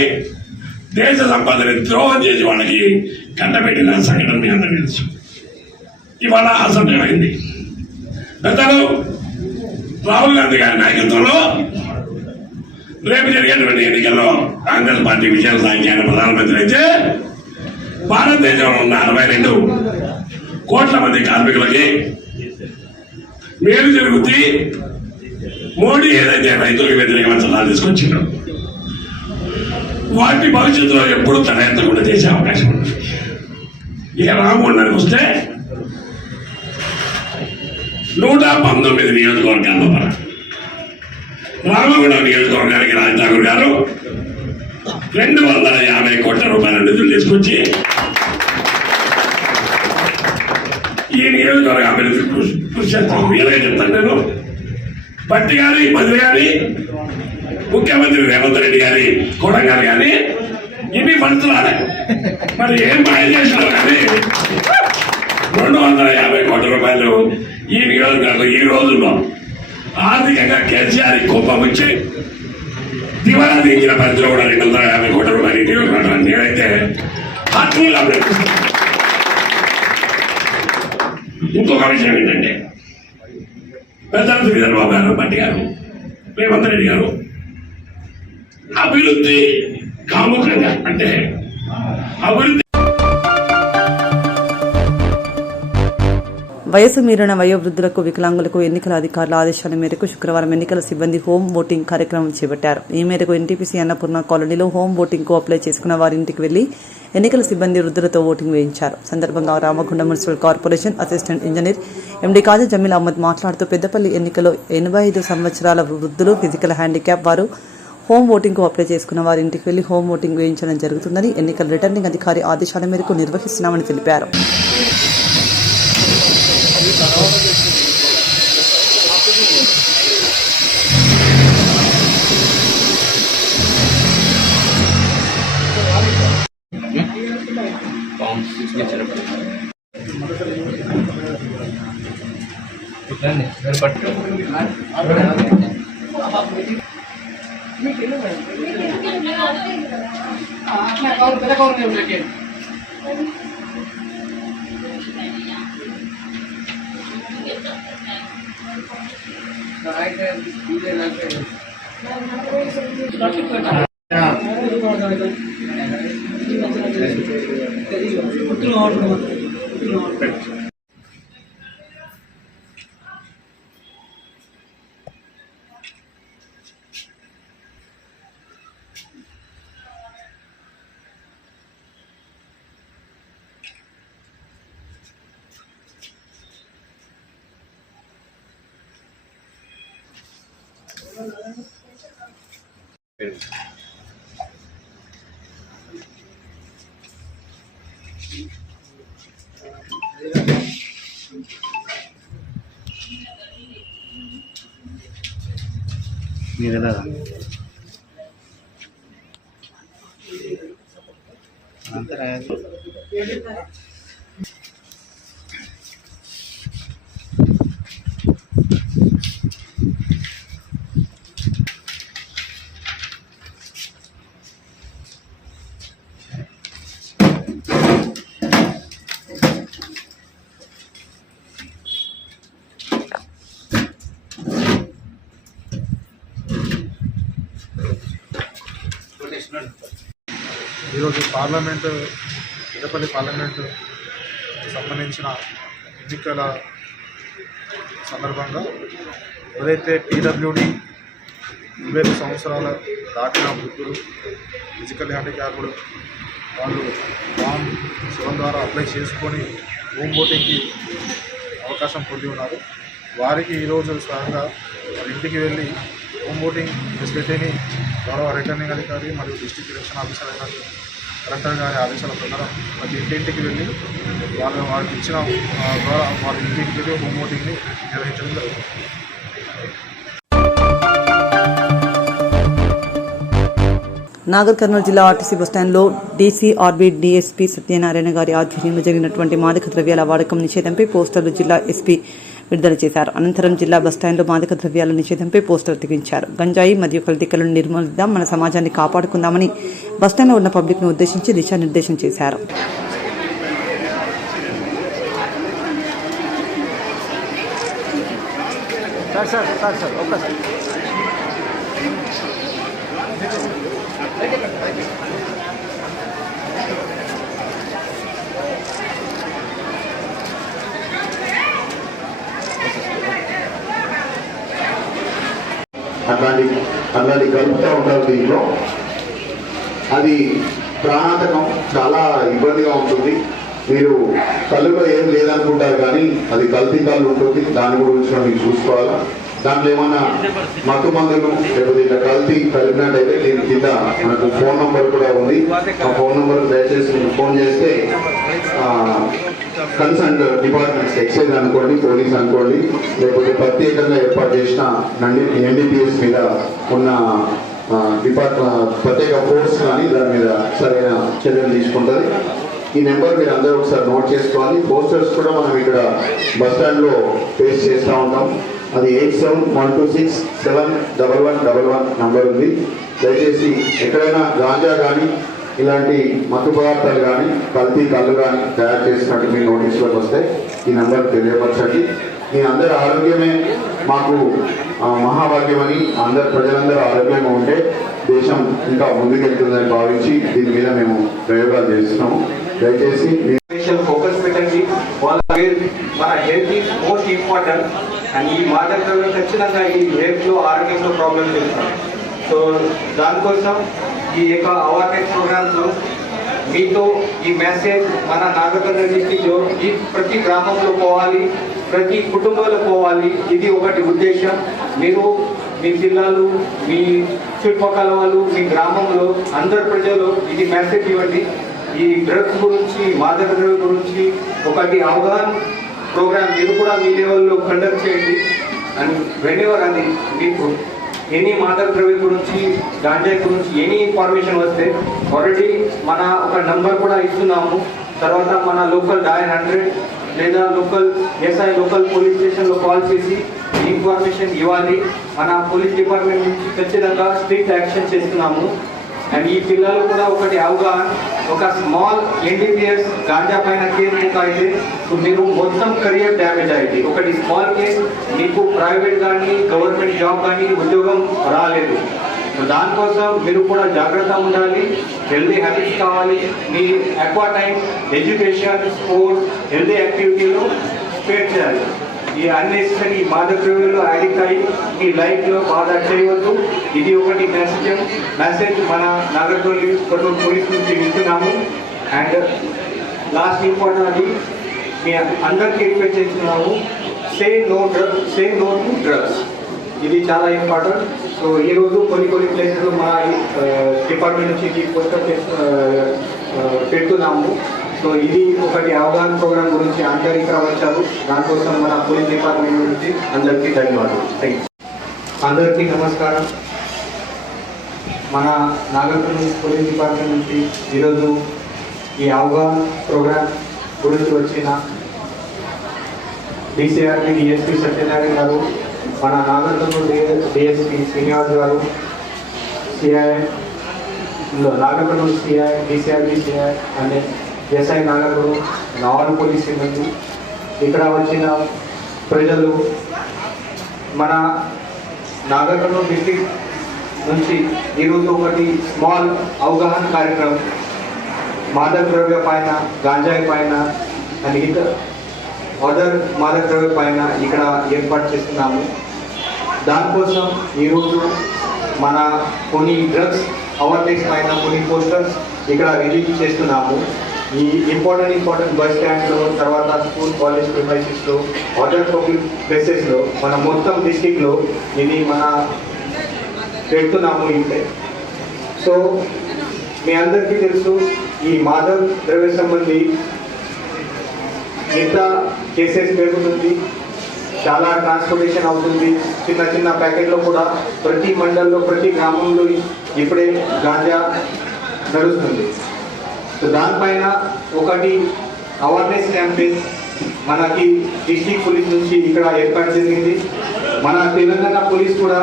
దేశ సంపదని ద్రోహం చేసి వాళ్ళకి కట్టబెట్టిన సంఘటన మీ అందరూ తెలుసు. ఇవాళ అసభ్యమైంది. పెద్దలు రాహుల్ గాంధీ గారి నాయకత్వంలో రేపు జరిగేటువంటి ఎన్నికల్లో కాంగ్రెస్ పార్టీ విజయం సాధించిన ప్రధానమంత్రి అయితే భారతదేశంలో ఉన్న 62 కోట్ల మంది కార్మికులకి మేలు జరుగుతుంది. మోడీ ఏదైతే రైతులకు వ్యతిరేకమైన చట్టాలు తీసుకొచ్చిందో వాటి భవిష్యత్తులో ఎప్పుడు తన ఎత్తకుండా చేసే అవకాశం ఉంటుంది. ఇక రామగుండానికి వస్తే 119 నియోజకవర్గాల్లో రామగుండం నియోజకవర్గానికి రాజ్ ఠాకూర్ గారు 250 కోట్ల రూపాయల నిధులు తీసుకొచ్చి ఈ నియోజకవర్గ అభివృద్ధి కృషి చేస్తాను. వీలుగా చెప్తాను. నేను భట్టి గారి, మంత్రి గారి, ముఖ్యమంత్రి రేవంత్ రెడ్డి గారి కొడంగారు కానీ ఇన్ని ఫండ్స్ రాలే. మరి ఏం మాయ చేసినావు కానీ 250 కోట్ల రూపాయలు ఈ నియోజకవర్గం ఈ రోజుల్లో ఆర్థికంగా కేసీఆర్ కోపం వచ్చి దివాలా దించిన పరిధిలో కూడా 250 కోట్ల రూపాయలు ఈ నియోజకవర్గాన్ని నేనైతే ఆత్మీయులు అభినందిస్తాను. ఇంకొక విషయం ఏంటంటే పెద్దలు శ్రీధర్బాబు గారు, భట్టి గారు, రేవంత్ రెడ్డి గారు అభివృద్ధి కాముకంగా అంటే అభివృద్ధి వయసు మీరిన వయోవృద్ధులకు, వికలాంగులకు ఎన్నికల అధికారుల ఆదేశాల మేరకు శుక్రవారం ఎన్నికల సిబ్బంది హోమ్ ఓటింగ్ కార్యక్రమం చేపట్టారు. ఈ మేరకు ఎన్టీపీసీ అన్నపూర్ణ కాలనీలో హోమ్ ఓటింగ్ కు అప్లై చేసుకున్న వారి ఇంటికి వెళ్లి ఎన్నికల సిబ్బంది వృద్ధులతో ఓటింగ్ వేయించారు. సందర్భంగా Ramagunda municipal corporation assistant engineer MD Khaja Jameel Ahmed మాట్లాడుతూ పెద్దపల్లి ఎన్నికలో 85 సంవత్సరాల వృద్ధులు, ఫిజికల్ హ్యాండిక్యాప్ వారు హోమ్ ఓటింగ్ కు అప్లై చేసుకున్న వారి ఇంటికి వెళ్లి హోమ్ ఓటింగ్ వేయించడం జరుగుతుందని, ఎన్నికల రిటర్నింగ్ అధికారి ఆదేశాల మేరకు నిర్వహిస్తున్నామని తెలిపారు. ఈరోజు పార్లమెంటు, పెద్దపల్లి పార్లమెంటు సంబంధించిన ఎన్నికల సందర్భంగా ఏదైతే పీడబ్ల్యూడి 25 సంవత్సరాల దాటిన వృద్ధులు, ఫిజికల్ హ్యాండిక్యాప్డ్ వాళ్ళు ఫామ్ 7 ద్వారా అప్లై చేసుకొని హోమ్ ఓటింగ్కి అవకాశం పొంది ఉన్నారు. వారికి ఈరోజు స్వయంగా వారి ఇంటికి వెళ్ళి హోమ్ ఓటింగ్ ఫెసిలిటీని గౌరవ రిటర్నింగ్ అధికారి మరియు డిస్ట్రిక్ట్ ఎలక్షన్ ఆఫీసర్ అయిన కలెక్టర్ గారి ఆదేశాల ప్రకారం ప్రతి ఇంటింటికి వెళ్ళి వారికి ఇచ్చిన ద్వారా వారి ఇంటికి వెళ్ళి హోమ్ ఓటింగ్ని నిర్వహించడం జరుగుతుంది. నాగర్ కర్నూలు జిల్లా ఆర్టీసీ బస్టాండ్లో డీసీఆర్బీ డీఎస్పీ సత్యనారాయణ గారి ఆధ్వర్యంలో జరిగినటువంటి మాదక ద్రవ్యాల వాడకం నిషేధంపై పోస్టర్లు జిల్లా ఎస్పీ విడుదల చేశారు. అనంతరం జిల్లా బస్టాండ్లో మాదక ద్రవ్యాల నిషేధంపై పోస్టర్ తిగించారు. గంజాయి మరియు కల్తీకలను నిర్మూలిద్దాం, మన సమాజాన్ని కాపాడుకుందామని బస్టాండ్లో ఉన్న పబ్లిక్ను ఉద్దేశించి దిశానిర్దేశం చేశారు. అట్లాంటి కలుపుతూ ఉంటారు. దీంట్లో అది ప్రాణాంతకం, చాలా ఇబ్బందిగా ఉంటుంది. మీరు కళ్ళులో ఏం లేదనుకుంటారు కానీ అది కల్తీ కళ్ళు ఉంటుంది. దాని గురించి మీరు చూసుకోవాలా. దాంట్లో ఏమైనా మత్తు మందులు లేకపోతే ఇట్లా కల్తీ కలిపినట్టయితే దీని కింద మనకు ఫోన్ నంబర్ కూడా ఉంది. ఆ ఫోన్ నంబర్ దయచేసి మీరు ఫోన్ చేస్తే కన్సర్న్ డిపార్ట్మెంట్స్, ఎక్సైజ్ అనుకోండి, పోలీస్ అనుకోండి, లేకపోతే ప్రత్యేకంగా ఏర్పాటు చేసిన ఎన్డీపీఎస్ మీద ఉన్న ప్రత్యేక ఫోర్స్ కానీ దాని మీద సరైన చర్యలు తీసుకుంటుంది. ఈ నెంబర్ మీరు అందరూ ఒకసారి నోట్ చేసుకోవాలి. పోస్టర్స్ కూడా మనం ఇక్కడ బస్టాండ్లో పేస్ట్ చేస్తూ ఉంటాం. అది 8712671111 నంబర్ ఉంది. దయచేసి ఎక్కడైనా గాంజా కానీ ఇలాంటి మత్తు పదార్థాలు కానీ కల్తీ కళ్ళు కానీ తయారు చేసినట్టు మీ నోటీసులోకి వస్తే ఈ నెంబర్ తెలియపరచండి. మీ అందరి ఆరోగ్యమే మాకు మహాభాగ్యమని, అందరు ప్రజలందరూ ఆరోగ్యంగా ఉంటే దేశం ఇంకా ముందుకెళ్తుందని భావించి దీని మీద మేము ప్రయోగాలు చేస్తున్నాము. దయచేసి ఫోకస్ పెట్టండి. వాళ్ళ మన health is most important. And ఈ మాదక ద్రవ్యం ఖచ్చితంగా ఈ హెల్త్లో ఆరోగ్యంలో ప్రాబ్లమ్స్ చేస్తాం. సో దానికోసం ఈ యొక్క అవేర్నెస్ ప్రోగ్రామ్స్లో మీతో ఈ మెసేజ్ మన నాగర్కర్నూలు డిస్టిక్లో ఈ ప్రతి గ్రామంలో పోవాలి, ప్రతి కుటుంబంలో పోవాలి. ఇది ఒకటి ఉద్దేశం. మీరు మీ జిల్లాలు, మీ చుట్టుపక్కల వాళ్ళు, మీ గ్రామంలో అందరు ప్రజలు ఇది మెసేజ్ ఇవ్వండి. ఈ డ్రగ్స్ గురించి, మాదక ద్రవ్యం గురించి ఒకటి అవగాహన ప్రోగ్రామ్ మీరు కూడా మీ లెవెల్లో కండక్ట్ చేయండి. అండ్ వెనెవర్ అది మీకు ఎనీ మాదక ద్రవ్యం గురించి, గాంజా గురించి ఎనీ ఇన్ఫర్మేషన్ వస్తే ఆల్రెడీ మన ఒక నంబర్ కూడా ఇస్తున్నాము. తర్వాత మన లోకల్ డయల్ 100 లేదా లోకల్ ఎస్ఐ లోకల్ పోలీస్ స్టేషన్లో కాల్ చేసి ఇన్ఫర్మేషన్ ఇవ్వాలి. మన పోలీస్ డిపార్ట్మెంట్ నుంచి ఖచ్చితంగా స్ట్రిక్ట్ యాక్షన్ చేస్తున్నాము. అండ్ ఈ పిల్లలు కూడా ఒకటి అవగాహన, ఒక స్మాల్ NDPS గాంజా పైన కేసు బుక్ అయితే మీరు మొత్తం కెరియర్ డ్యామేజ్ అయింది. ఒకటి స్మాల్ కేసు మీకు ప్రైవేట్ కానీ గవర్నమెంట్ జాబ్ కానీ ఉద్యోగం రాలేదు. దానికోసం మీరు కూడా జాగ్రత్త ఉండాలి. హెల్దీ హ్యాబిట్స్ కావాలి. మీ ఎక్కువ టైం ఎడ్యుకేషన్, స్పోర్ట్స్, హెల్దీ యాక్టివిటీలో స్పెండ్ చేయాలి. ఈ అన్నెసరీ మాదక ద్రవ్యాలు అడిక్ట్ అయ్యి మీ లైఫ్లో బాధ చేయవద్దు. ఇది ఒకటి మెసేజ్ మన నాగర్కర్నూలు పోలీస్ నుంచి ఇస్తున్నాము. అండ్ లాస్ట్ ఇంపార్టెంట్ అది మీ అందరికీ రిక్వెస్ట్ చేస్తున్నాము, సే నో టు డ్రగ్స్. ఇది చాలా ఇంపార్టెంట్. సో ఈరోజు కొన్ని ప్లేసెస్లో మన డిపార్ట్మెంట్ నుంచి ఇది పోస్టర్ పెడుతున్నాము. సో ఇది ఒకటి అవగాహన ప్రోగ్రామ్ గురించి అందరు ఇక్కడ వచ్చారు. దానికోసం మన పోలీస్ డిపార్ట్మెంట్ నుంచి అందరికీ ధన్యవాదాలు. అందరికీ నమస్కారం. మన నాగర్కర్నూలు పోలీస్ డిపార్ట్మెంట్ నుంచి ఈరోజు ఈ అవగాహన ప్రోగ్రామ్ గురించి వచ్చిన DCRP DSP సత్యనారాయణ గారు, మన నాగర్కర్నూలు DSP శ్రీనివాస్ గారు, CI Nagarkurnool CI, DCRP CI అనే ఎస్ఐ నాగర్కర్నూలు, ఆల్ పోలీస్ సిబ్బంది, ఇక్కడ వచ్చిన ప్రజలు, మన నాగర్కర్నూలు డిస్ట్రిక్ట్ నుంచి ఈరోజు ఒకటి స్మాల్ అవగాహన కార్యక్రమం మాదక ద్రవ్య పైన, గాంజాయి పైన అండ్ ఇతర అదర్ మాదక ద్రవ్య పైన ఇక్కడ ఏర్పాటు చేస్తున్నాము. దానికోసం ఈరోజు మన కొన్ని డ్రగ్స్ అవేర్నెస్ పైన కొన్ని పోస్టర్స్ ఇక్కడ రిలీజ్ చేస్తున్నాము. ఈ ఇంపార్టెంట్ బస్ స్టాండ్లో, తర్వాత స్కూల్ కాలేజ్ ప్రిమైసెస్లో, అదర్ పబ్లిక్ ప్లేసెస్లో మన మొత్తం డిస్టిక్లో ఇది మన పెడుతున్నాము. ఇంటే సో మీ అందరికీ తెలుసు ఈ మాదక ద్రవ్య సంబంధి ఎంత కేసెస్ పెరుగుతుంది, చాలా ట్రాన్స్పోర్టేషన్ అవుతుంది. చిన్న ప్యాకెట్లో కూడా ప్రతి మండలంలో, ప్రతి గ్రామంలో ఇప్పుడే గాంజా నడుస్తుంది. సో దానిపైన ఒకటి అవేర్నెస్ క్యాంపెయిన్ మనకి డిస్ట్రిక్ట్ పోలీస్ నుంచి ఇక్కడ ఏర్పాటు జరిగింది. మన తెలంగాణ పోలీస్ కూడా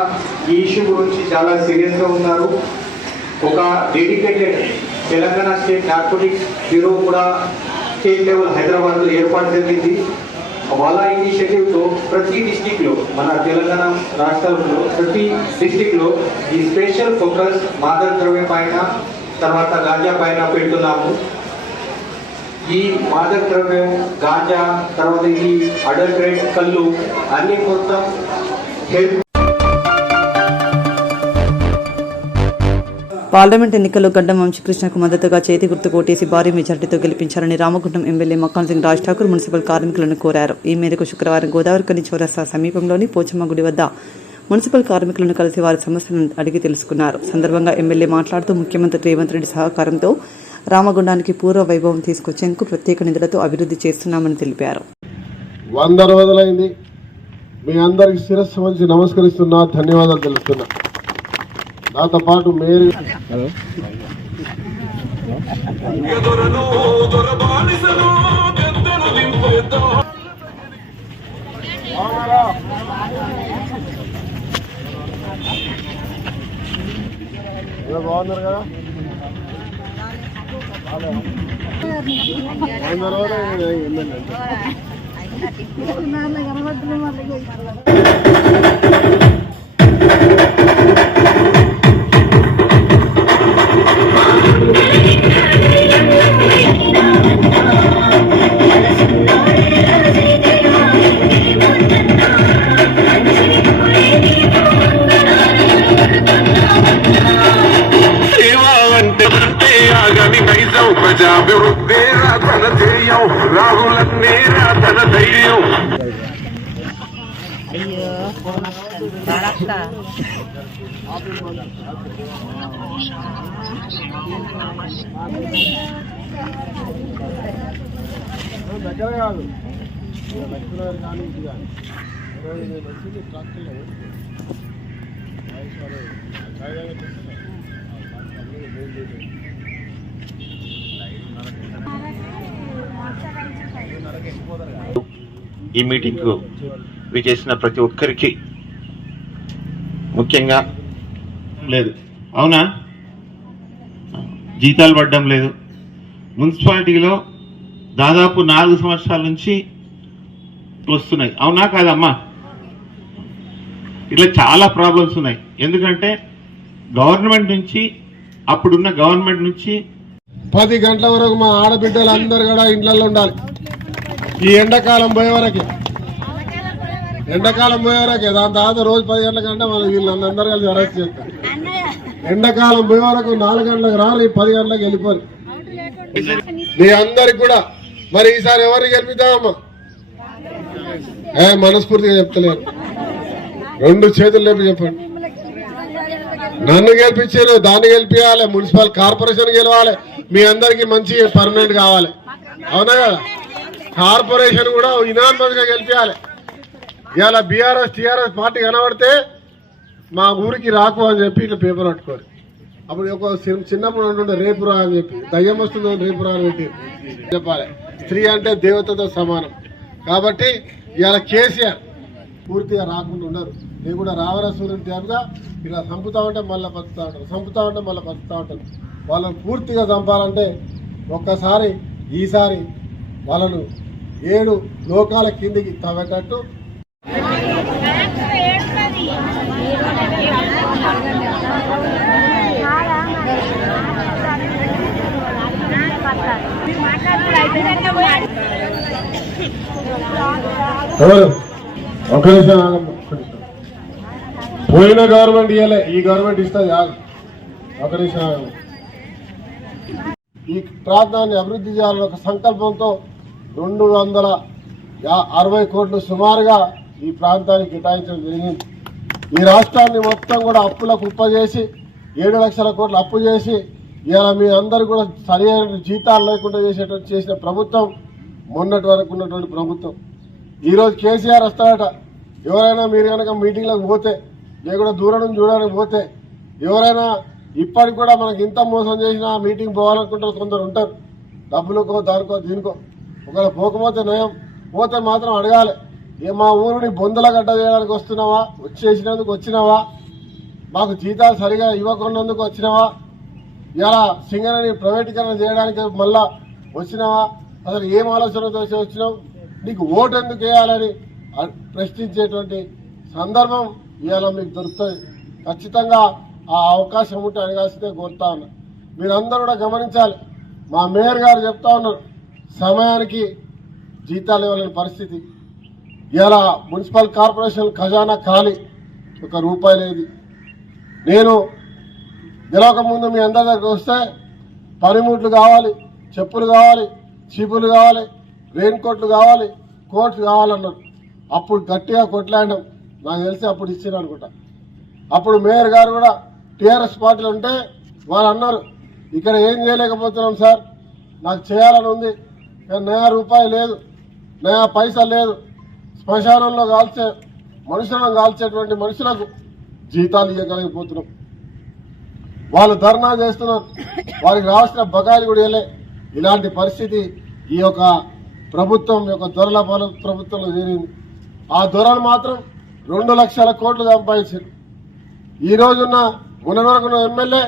ఈ ఇష్యూ గురించి చాలా సీరియస్గా ఉన్నారు. ఒక dedicated Telangana state narcotics bureau కూడా స్టేట్ లెవెల్ హైదరాబాద్లో ఏర్పాటు జరిగింది. వాళ్ళ ఇనిషియేటివ్తో ప్రతి డిస్టిక్లో, మన తెలంగాణ రాష్ట్రంలో ప్రతి డిస్టిక్లో ఈ స్పెషల్ ఫోకస్ మాదక ద్రవ్యం పైన, తర్వాత గాంజా పైన పెడుతున్నాము. ఈ మాదక ద్రవ్యం, గాంజా, తర్వాత ఈ అడల్టరేట్ కళ్ళు అన్ని మొత్తం హెల్త్. పార్లమెంట్ ఎన్నికల్లో గడ్డం వంశీకృష్ణకు మద్దతుగా చేతి గుర్తు కోటేసి భారీ మెజార్టీతో గెలిపించాలని రామగుండం ఎమ్మెల్యే మక్కాన్ సింగ్ రాజ్ ఠాకూర్ మున్సిపల్ కార్మికులను కోరారు. ఈ మేరకు శుక్రవారం గోదావరికని చౌరస్తా సమీపంలోని పోచమ్మ గుడి వద్ద మున్సిపల్ కార్మికులను కలిసి వారి సమస్యలను అడిగి తెలుసుకున్నారు. సందర్భంగా ఎమ్మెల్యే మాట్లాడుతూ ముఖ్యమంత్రి రేవంత్ రెడ్డి సహకారంతో రామగుండానికి పూర్వ వైభవం తీసుకొచ్చేందుకు ప్రత్యేక నిధులతో అభివృద్ధి చేస్తున్నామని తెలిపారు. 100 రోజులైంది. మీ అందరికి శిరస్సు వంచి నమస్కరిస్తున్నా, ధన్యవాదాలు తెలుస్తున్నా. నాతో పాటు మేరీ బాగున్నారు కదా. 100 రోజులు ఏంటంటే దగ్గర కాదు కానీ ఇది కానీ ట్రాక్టర్లో ఈ మీటింగ్కు విచేసిన ప్రతి ఒక్కరికి ముఖ్యంగా లేదు, అవునా? జీతాలు పడడం లేదు. మున్సిపాలిటీలో దాదాపు 4 సంవత్సరాల నుంచి వస్తున్నాయి, అవునా కాదమ్మా? ఇట్లా చాలా ప్రాబ్లమ్స్ ఉన్నాయి. ఎందుకంటే గవర్నమెంట్ నుంచి, అప్పుడున్న గవర్నమెంట్ నుంచి 10 గంటల వరకు మా ఆడబిడ్డలు అందరు కూడా ఇండ్లలో ఉండాలి. ఈ ఎండాకాలం పోయే వరకే దాని తర్వాత రోజు 10 గంటల కంటే మనం వీళ్ళందరూ కలిసి అరెస్ట్ చేస్తారు. ఎండాకాలం పోయే వరకు 4 గంటలకు రాలి 10 గంటలకు వెళ్ళిపోరు. మీ అందరికి కూడా మరి ఈసారి ఎవరిని గెలిపిద్దామమ్మా? మనస్ఫూర్తిగా చెప్తలేరు, 2 చేతులు లేపి చెప్పండి. నన్ను గెలిపించారు, దాన్ని గెలిపించాలి, మున్సిపల్ కార్పొరేషన్ గెలవాలి, మీ అందరికి మంచి పర్మనెంట్ కావాలి, అవునా కదా? కార్పొరేషన్ కూడా యునానిమస్ గా గెలిపించాలి. ఇవాళ బీఆర్ఎస్ టీఆర్ఎస్ పార్టీ కనబడితే మా ఊరికి రాకు అని చెప్పి ఇట్లా పేపర్ పట్టుకోరు. అప్పుడు ఒక చిన్నప్పుడు ఉంటుండే రేపు రా అని చెప్పి, దయ్యం వస్తుంది రేపు రా అని పెట్టి చెప్పాలి. స్త్రీ అంటే దేవతతో సమానం. కాబట్టి ఇవాళ కేసీఆర్ పూర్తిగా రాకుండా ఉండరు. నేను కూడా రావణ సూర్యుని టైంగా ఇలా చంపుతా ఉంటే మళ్ళీ బతుకుతూ ఉంటారు, చంపుతా ఉంటే మళ్ళీ బతుకుతూ ఉంటారు. వాళ్ళని పూర్తిగా చంపాలంటే ఒక్కసారి ఈసారి వాళ్ళను 7 లోకాల కిందికి తవ్వేటట్టు ఒక నిమిషం పోయిన గవర్నమెంట్ ఇవ్వలే, ఈ గవర్నమెంట్ ఇస్తుంది. ఒక నిమిషం. ఈ ప్రాంతాన్ని అభివృద్ధి చేయాలని ఒక సంకల్పంతో 260 కోట్లు సుమారుగా ఈ ప్రాంతానికి కేటాయించడం జరిగింది. ఈ రాష్ట్రాన్ని మొత్తం కూడా అప్పులకు ఉప్పజేసి 7 లక్షల కోట్లు అప్పు చేసి ఇలా మీ అందరు కూడా సరైన జీతాలు లేకుండా చేసిన ప్రభుత్వం మొన్నటి వరకు ఉన్నటువంటి ప్రభుత్వం. ఈరోజు కేసీఆర్ వస్తాడట. ఎవరైనా మీరు కనుక మీటింగ్లకు పోతే, లేకుండా దూరం నుంచి చూడడానికి పోతే, ఎవరైనా ఇప్పటికి కూడా మనకి ఇంత మోసం చేసినా మీటింగ్ పోవాలనుకుంటారు కొందరు ఉంటారు, డబ్బులకో దానికో దీనికో. ఒకవేళ పోకపోతే నయం, పోతే మాత్రం అడగాలి, మా ఊరిని బొందల గడ్డ చేయడానికి వస్తున్నావా, వచ్చేసినందుకు వచ్చినావా, మాకు జీతాలు సరిగా ఇవ్వకున్నందుకు వచ్చినావా, ఇలా సింగరేణి ప్రైవేటీకరణ చేయడానికి మళ్ళా వచ్చినావా, అసలు ఏం ఆలోచనతో వచ్చినావు, నీకు ఓటు ఎందుకు వేయాలని ప్రశ్నించేటువంటి సందర్భం ఇవాళ మీకు దొరుకుతుంది. ఖచ్చితంగా ఆ అవకాశం ఉంటే అడగాల్సిందే కోరుతా ఉన్నా. మీరందరూ కూడా గమనించాలి. మా మేయర్ గారు చెప్తా ఉన్నారు, సమయానికి జీతాలు ఇవ్వలేని పరిస్థితి. ఇలా మున్సిపల్ కార్పొరేషన్ ఖజానా ఖాళీ, 1 రూపాయి లేదు. నేను గెలవక ముందు మీ అందరి దగ్గరకు వస్తే పనిముట్లు కావాలి, చెప్పులు కావాలి, చీపులు కావాలి, రెయిన్ కోట్లు కావాలి, కోట్స్ కావాలన్నారు. అప్పుడు గట్టిగా కొట్లాడినాం, నాకు తెలిసి అప్పుడు ఇచ్చారు అనుకుంటా. అప్పుడు మేయర్ గారు కూడా టీఆర్ఎస్ పార్టీలు ఉంటే వాళ్ళు అన్నారు, ఇక్కడ ఏం చేయలేకపోతున్నాం సార్, నాకు చేయాలని ఉంది కానీ నయా రూపాయి లేదు, నయా పైసా లేదు. శ్మశానంలో మనుషులను కాల్చేటువంటి మనుషులకు జీతాలు ఇవ్వగలిగిపోతున్నాం. వాళ్ళు ధర్నా చేస్తున్నారు, వారికి రావాల్సిన బకాయిలు కూడా ఇవ్వలే. ఇలాంటి పరిస్థితి ఈ యొక్క ప్రభుత్వం యొక్క దొరల ప్రభుత్వంలో జరిగింది. ఆ దొరలు మాత్రం 2 లక్షల కోట్లు సంపాదించారు. ఈ రోజున్న మొన్న వరకున్న ఎమ్మెల్యే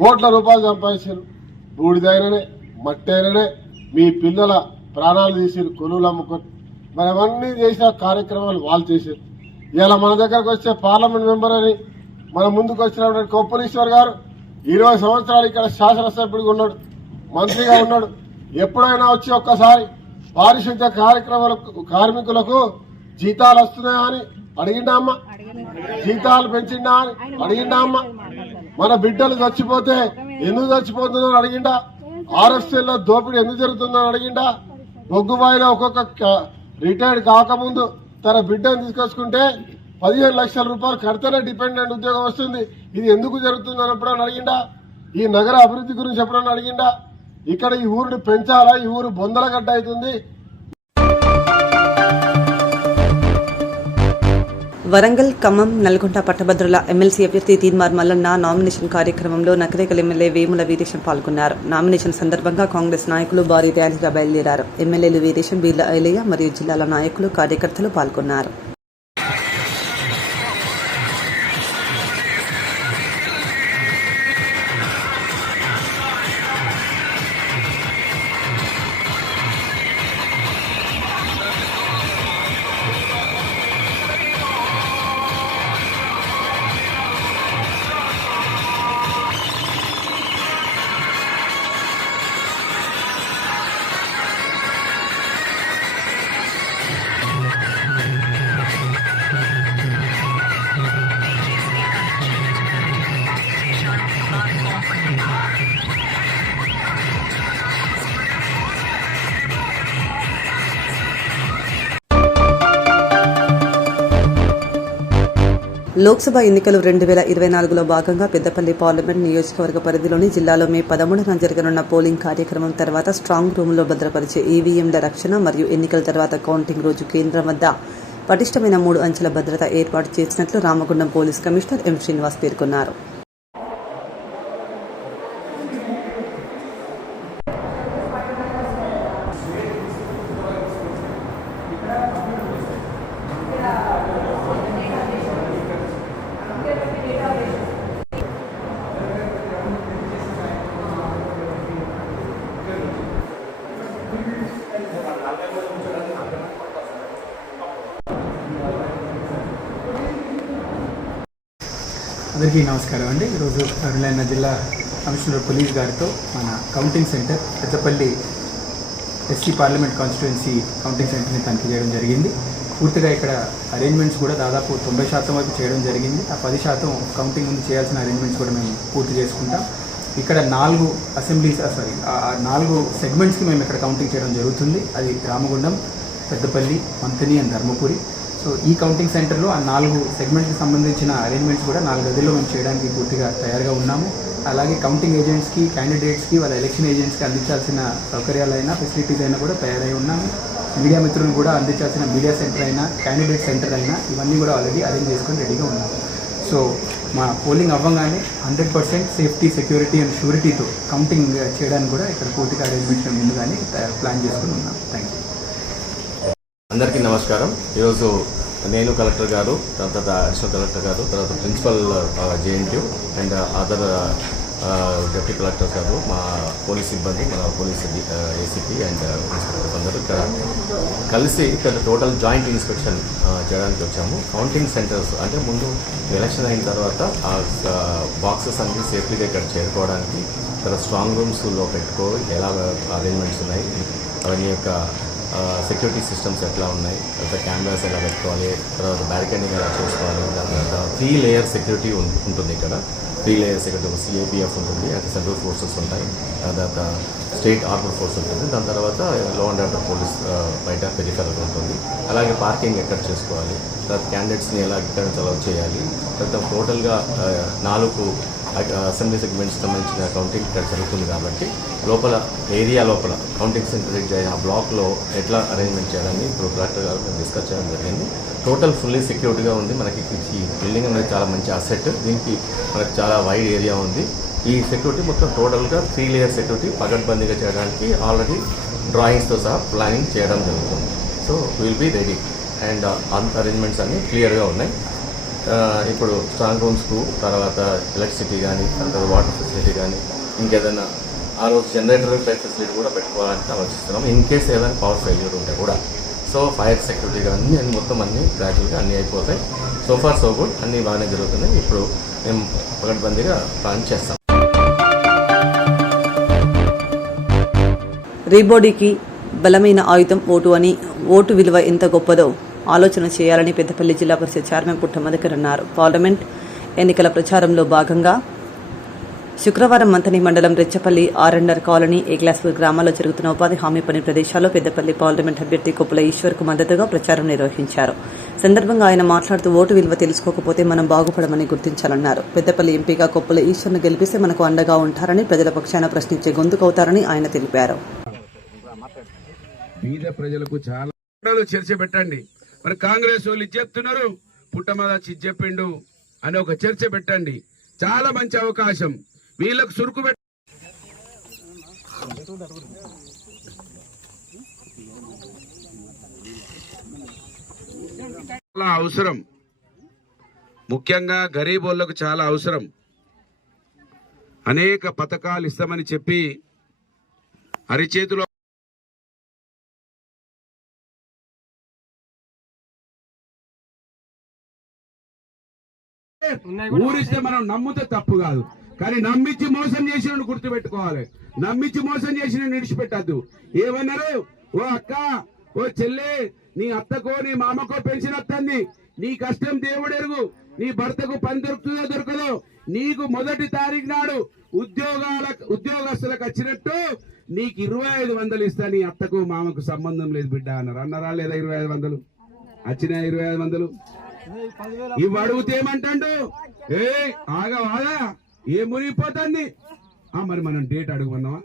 కోట్ల రూపాయలు సంపాదించారు. బూడిదైననే మట్టైననే మీ పిల్లల ప్రాణాలు తీసారు, కొలువులు అమ్ముకొని. మరి అవన్నీ చేసిన కార్యక్రమాలు వాళ్ళు చేశారు. ఇలా మన దగ్గరకు వచ్చే పార్లమెంట్ మెంబర్ అని మన ముందుకు వచ్చినటువంటి కొప్పలీశ్వర్ గారు 20 సంవత్సరాలు ఇక్కడ శాసనసభ్యుడిగా ఉన్నాడు, మంత్రిగా ఉన్నాడు. ఎప్పుడైనా వచ్చి ఒక్కసారి పారిశుద్ధ్య కార్మికులకు జీతాలు వస్తున్నాయా అని అడిగిండా అమ్మ? జీతాలు పెంచిండా అని అడిగిండా అమ్మ? మన బిడ్డలు చచ్చిపోతే ఎందుకు చచ్చిపోతుందో అడిగిండా? ఆర్ఎస్ఎల్లో దోపిడీ ఎందుకు జరుగుతుందో అడిగిండా? బొగ్గుబాయిలో ఒక్కొక్క రిటైర్డ్ కాకముందు తన బిడ్డను తీసుకొచ్చుకుంటే 15 లక్షల రూపాయలు కడితేనే డిపెండెంట్ ఉద్యోగం వస్తుంది. ఇది ఎందుకు జరుగుతుంది అని ఎప్పుడన్నా అడిగిండా? ఈ నగర అభివృద్ధి గురించి ఎప్పుడన్నా అడిగిండా? ఇక్కడ ఈ ఊరిని పెంచాలా? ఈ ఊరు బొందలగడ్డ అవుతుంది. వరంగల్, ఖమ్మం, నల్గొండ పట్టభద్రుల ఎమ్మెల్సీ అభ్యర్థి తీన్మార్ మల్లన్న నామినేషన్ కార్యక్రమంలో నకరేకల్ ఎమ్మెల్యే వేముల వీరేశం పాల్గొన్నారు. నామినేషన్ సందర్భంగా కాంగ్రెస్ నాయకులు భారీ ర్యాలీగా బయలుదేరారు. ఎమ్మెల్యేలు వీరేశం, బీర్ల ఐలయ్య మరియు జిల్లాల నాయకులు, కార్యకర్తలు పాల్గొన్నారు. లోక్సభ ఎన్నికలు 2024లో భాగంగా పెద్దపల్లి పార్లమెంట్ నియోజకవర్గ పరిధిలోని జిల్లాలో మే 13న జరగనున్న పోలింగ్ కార్యక్రమం తర్వాత స్ట్రాంగ్ రూమ్లో భద్రపరిచే ఈవీఎంల రక్షణ మరియు ఎన్నికల తర్వాత కౌంటింగ్ రోజు కేంద్రం వద్ద పటిష్టమైన 3 అంచెల భద్రత ఏర్పాటు చేసినట్లు Ramagundam police commissioner M Srinivas పేర్కొన్నారు. అందరికీ నమస్కారం అండి. ఈరోజు అరుణాచల్ జిల్లా కమిషనర్ పోలీస్ గారితో మన counting centre Peddapalli SC parliament constituency counting సెంటర్ని తనిఖీ చేయడం జరిగింది. పూర్తిగా ఇక్కడ అరేంజ్మెంట్స్ కూడా దాదాపు 90% వరకు చేయడం జరిగింది. ఆ 10% కౌంటింగ్ ముందు చేయాల్సిన అరేంజ్మెంట్స్ కూడా మేము పూర్తి చేసుకుంటాం. ఇక్కడ 4 అసెంబ్లీస్ 4 సెగ్మెంట్స్కి మేము ఇక్కడ కౌంటింగ్ చేయడం జరుగుతుంది. అది రామగుండం, పెద్దపల్లి, మంథని అండ్ ధర్మపురి. సో ఈ కౌంటింగ్ సెంటర్లో ఆ 4 సెగ్మెంట్కి సంబంధించిన అరేంజ్మెంట్స్ కూడా 4 గదుల్లో మేము చేయడానికి పూర్తిగా తయారుగా ఉన్నాము. అలాగే కౌంటింగ్ ఏజెంట్స్కి, క్యాండిడేట్స్కి, వాళ్ళ ఎలక్షన్ ఏజెంట్స్కి అందించాల్సిన సౌకర్యాలైనా, ఫెసిలిటీస్ అయినా కూడా తయారై ఉన్నాము. మీడియా మిత్రులను కూడా అందించాల్సిన మీడియా సెంటర్ అయినా, క్యాండిడేట్ సెంటర్ అయినా ఇవన్నీ కూడా ఆల్రెడీ అరేంజ్ చేసుకొని రెడీగా ఉన్నాము. సో మా పోలింగ్ అవ్వగానే 100% సేఫ్టీ, సెక్యూరిటీ అండ్ షూరిటీతో కౌంటింగ్ చేయడానికి కూడా ఇక్కడ పూర్తిగా అరేంజ్మెంట్స్ ముందుగానే ప్లాన్ చేసుకుని ఉన్నాం. Thank you. అందరికీ నమస్కారం. ఈరోజు నేను కలెక్టర్ గారు, తర్వాత అడిషనల్ కలెక్టర్ గారు, తర్వాత principal JNTU and other deputy collectors గారు, మా పోలీస్ సిబ్బంది, మన పోలీస్ ఏసీపీ అండ్ ఇన్స్పెక్టర్స్ అందరూ ఇక్కడ కలిసి ఇక్కడ టోటల్ జాయింట్ ఇన్స్పెక్షన్ చేయడానికి వచ్చాము. కౌంటింగ్ సెంటర్స్ అంటే ముందు ఎలక్షన్ అయిన తర్వాత ఆ బాక్సెస్ అన్ని సేఫ్టీగా ఇక్కడ చేరుకోవడానికి, ఇక్కడ స్ట్రాంగ్ రూమ్స్లో ఎలా అరేంజ్మెంట్స్ ఉన్నాయి, అవన్నీ యొక్క సెక్యూరిటీ సిస్టమ్స్ ఎట్లా ఉన్నాయి, తర్వాత కెమెరాస్ ఎలా పెట్టుకోవాలి, తర్వాత బ్యారికేడింగ్ ఎలా చేసుకోవాలి, దాని తర్వాత 3 లేయర్ సెక్యూరిటీ ఉంటుంది. ఇక్కడ 3 లేయర్ సెక్యూరిటీ, సిఏపిఎఫ్ ఉంటుంది, అంటే సెంట్రల్ ఫోర్సెస్ ఉంటాయి, తర్వాత స్టేట్ ఆర్మర్ ఫోర్స్ ఉంటుంది, దాని తర్వాత లా అండ్ ఆర్డర్ పోలీస్ బయట పెరిఫెరల్ ఉంటుంది. అలాగే పార్కింగ్ ఎక్కడ చేసుకోవాలి, తర్వాత క్యాండిడేట్స్ని ఎలా ఎక్కడ అలౌ చేయాలి, తర్వాత టోటల్గా 4 అసెంబ్లీ సెగ్మెంట్స్ సంబంధించిన కౌంటింగ్ ఇక్కడ జరుగుతుంది. కాబట్టి లోపల ఏరియా లోపల కౌంటింగ్ సెంటర్ ఆ బ్లాక్లో ఎట్లా అరేంజ్మెంట్ చేయాలని ఇప్పుడు కలెక్టర్ గారు మేము డిస్కస్ చేయడం జరిగింది. టోటల్ ఫుల్లీ సెక్యూర్డ్గా ఉంది. మనకి ఈ బిల్డింగ్ అనేది చాలా మంచి అసెట్. దీనికి మనకు చాలా వైడ్ ఏరియా ఉంది. ఈ సెక్యూరిటీ మొత్తం టోటల్గా 3 లేయర్ సెక్యూరిటీ పకడ్బందీగా చేయడానికి ఆల్రెడీ డ్రాయింగ్స్తో సహా ప్లానింగ్ చేయడం జరుగుతుంది. So will be ready and arrangements అన్నీ క్లియర్గా ఉన్నాయి. ఇప్పుడు స్ట్రాంగ్ రూమ్స్కు, తర్వాత ఎలక్ట్రిసిటీ కానీ, తర్వాత వాటర్ ఫెసిలిటీ కానీ, ఇంకేదైనా ఆ రోజు జనరేటర్ ఫెసిలిటీ కూడా పెట్టుకోవాలని ఆలోచిస్తున్నాం. ఇన్ కేస్ ఏదైనా పవర్ ఫెయిల్యూర్ ఉంటే కూడా. సో ఫైర్ సెక్యూరిటీ కానీ మొత్తం అన్నీ గ్రాడ్యువల్గా అన్నీ అయిపోతాయి. సో ఫార్ సో గుడ్, అన్నీ బాగానే జరుగుతున్నాయి. ఇప్పుడు మేము పకడ్బందీగా ప్లాన్ చేస్తాం. రీబోడీకి బలమైన ఆయుధం ఓటు అని, ఓటు విలువ ఎంత గొప్పదో ఆలోచన చేయాలని పెద్దపల్లి జిల్లా పరిషత్ చైర్మన్ పుట్ట మధుకర్ అన్నారు. పార్లమెంట్ ఎన్నికల ప్రచారంలో భాగంగా శుక్రవారం మంథని మండలం రెచ్చపల్లి ఆర్ఎండర్ కాలనీ ఏగ్లాస్పూర్ గ్రామాల్లో జరుగుతున్న ఉపాధి హామీ పని ప్రదేశాల్లో పెద్దపల్లి పార్లమెంట్ అభ్యర్థి కొప్పుల ఈశ్వర్కు మద్దతుగా ప్రచారం నిర్వహించారు. సందర్భంగా ఆయన మాట్లాడుతూ ఓటు విలువ తెలుసుకోకపోతే మనం బాగుపడమని గుర్తించాలన్నారు. పెద్దపల్లి ఎంపీగా కొప్పుల ఈశ్వర్ను గెలిపిస్తే మనకు అండగా ఉంటారని, ప్రజల పక్షాన ప్రశ్నించే గొంతుకవుతారని ఆయన తెలిపారు. ప్రజలకు చాలా చర్చ పెట్టండి. మరి కాంగ్రెస్ వాళ్ళు చెప్తున్నారు పుట్టమద చెప్పిండు అని ఒక చర్చ పెట్టండి. చాలా మంచి అవకాశం వీళ్ళకు సురుకు చాలా అవసరం. ముఖ్యంగా గరీబ్ వాళ్ళకు చాలా అవసరం. అనేక పథకాలు ఇస్తామని చెప్పి అరిచేతిలో ఊరిస్తే మనం నమ్మితే తప్పు కాదు, కానీ నమ్మించి మోసం చేసిన గుర్తుపెట్టుకోవాలి. నమ్మించి మోసం చేసిన విడిచిపెట్టద్దు. ఏమన్నారు? ఓ అక్క, ఓ చెల్లె, నీ అత్తకో నీ మామకో పెన్షన్ వస్తుంది, నీ కష్టం దేవుడెరుగు, నీ భర్తకు పని దొరుకుతుందో దొరకదో, నీకు 1వ తారీఖు నాడు ఉద్యోగస్తులకు వచ్చినట్టు నీకు 2500 ఇస్తా, నీ అత్తకు మామకు సంబంధం లేదు బిడ్డ అన్నారు. అన్నారా లేదా? 2500 వచ్చినా 2500 ఇవి అడుగుతే ఏమంటాడు? ఏ ఆగవాదా, ఏ మునిగిపోతుంది. మరి మనం డేట్ అడుగుమన్నావా?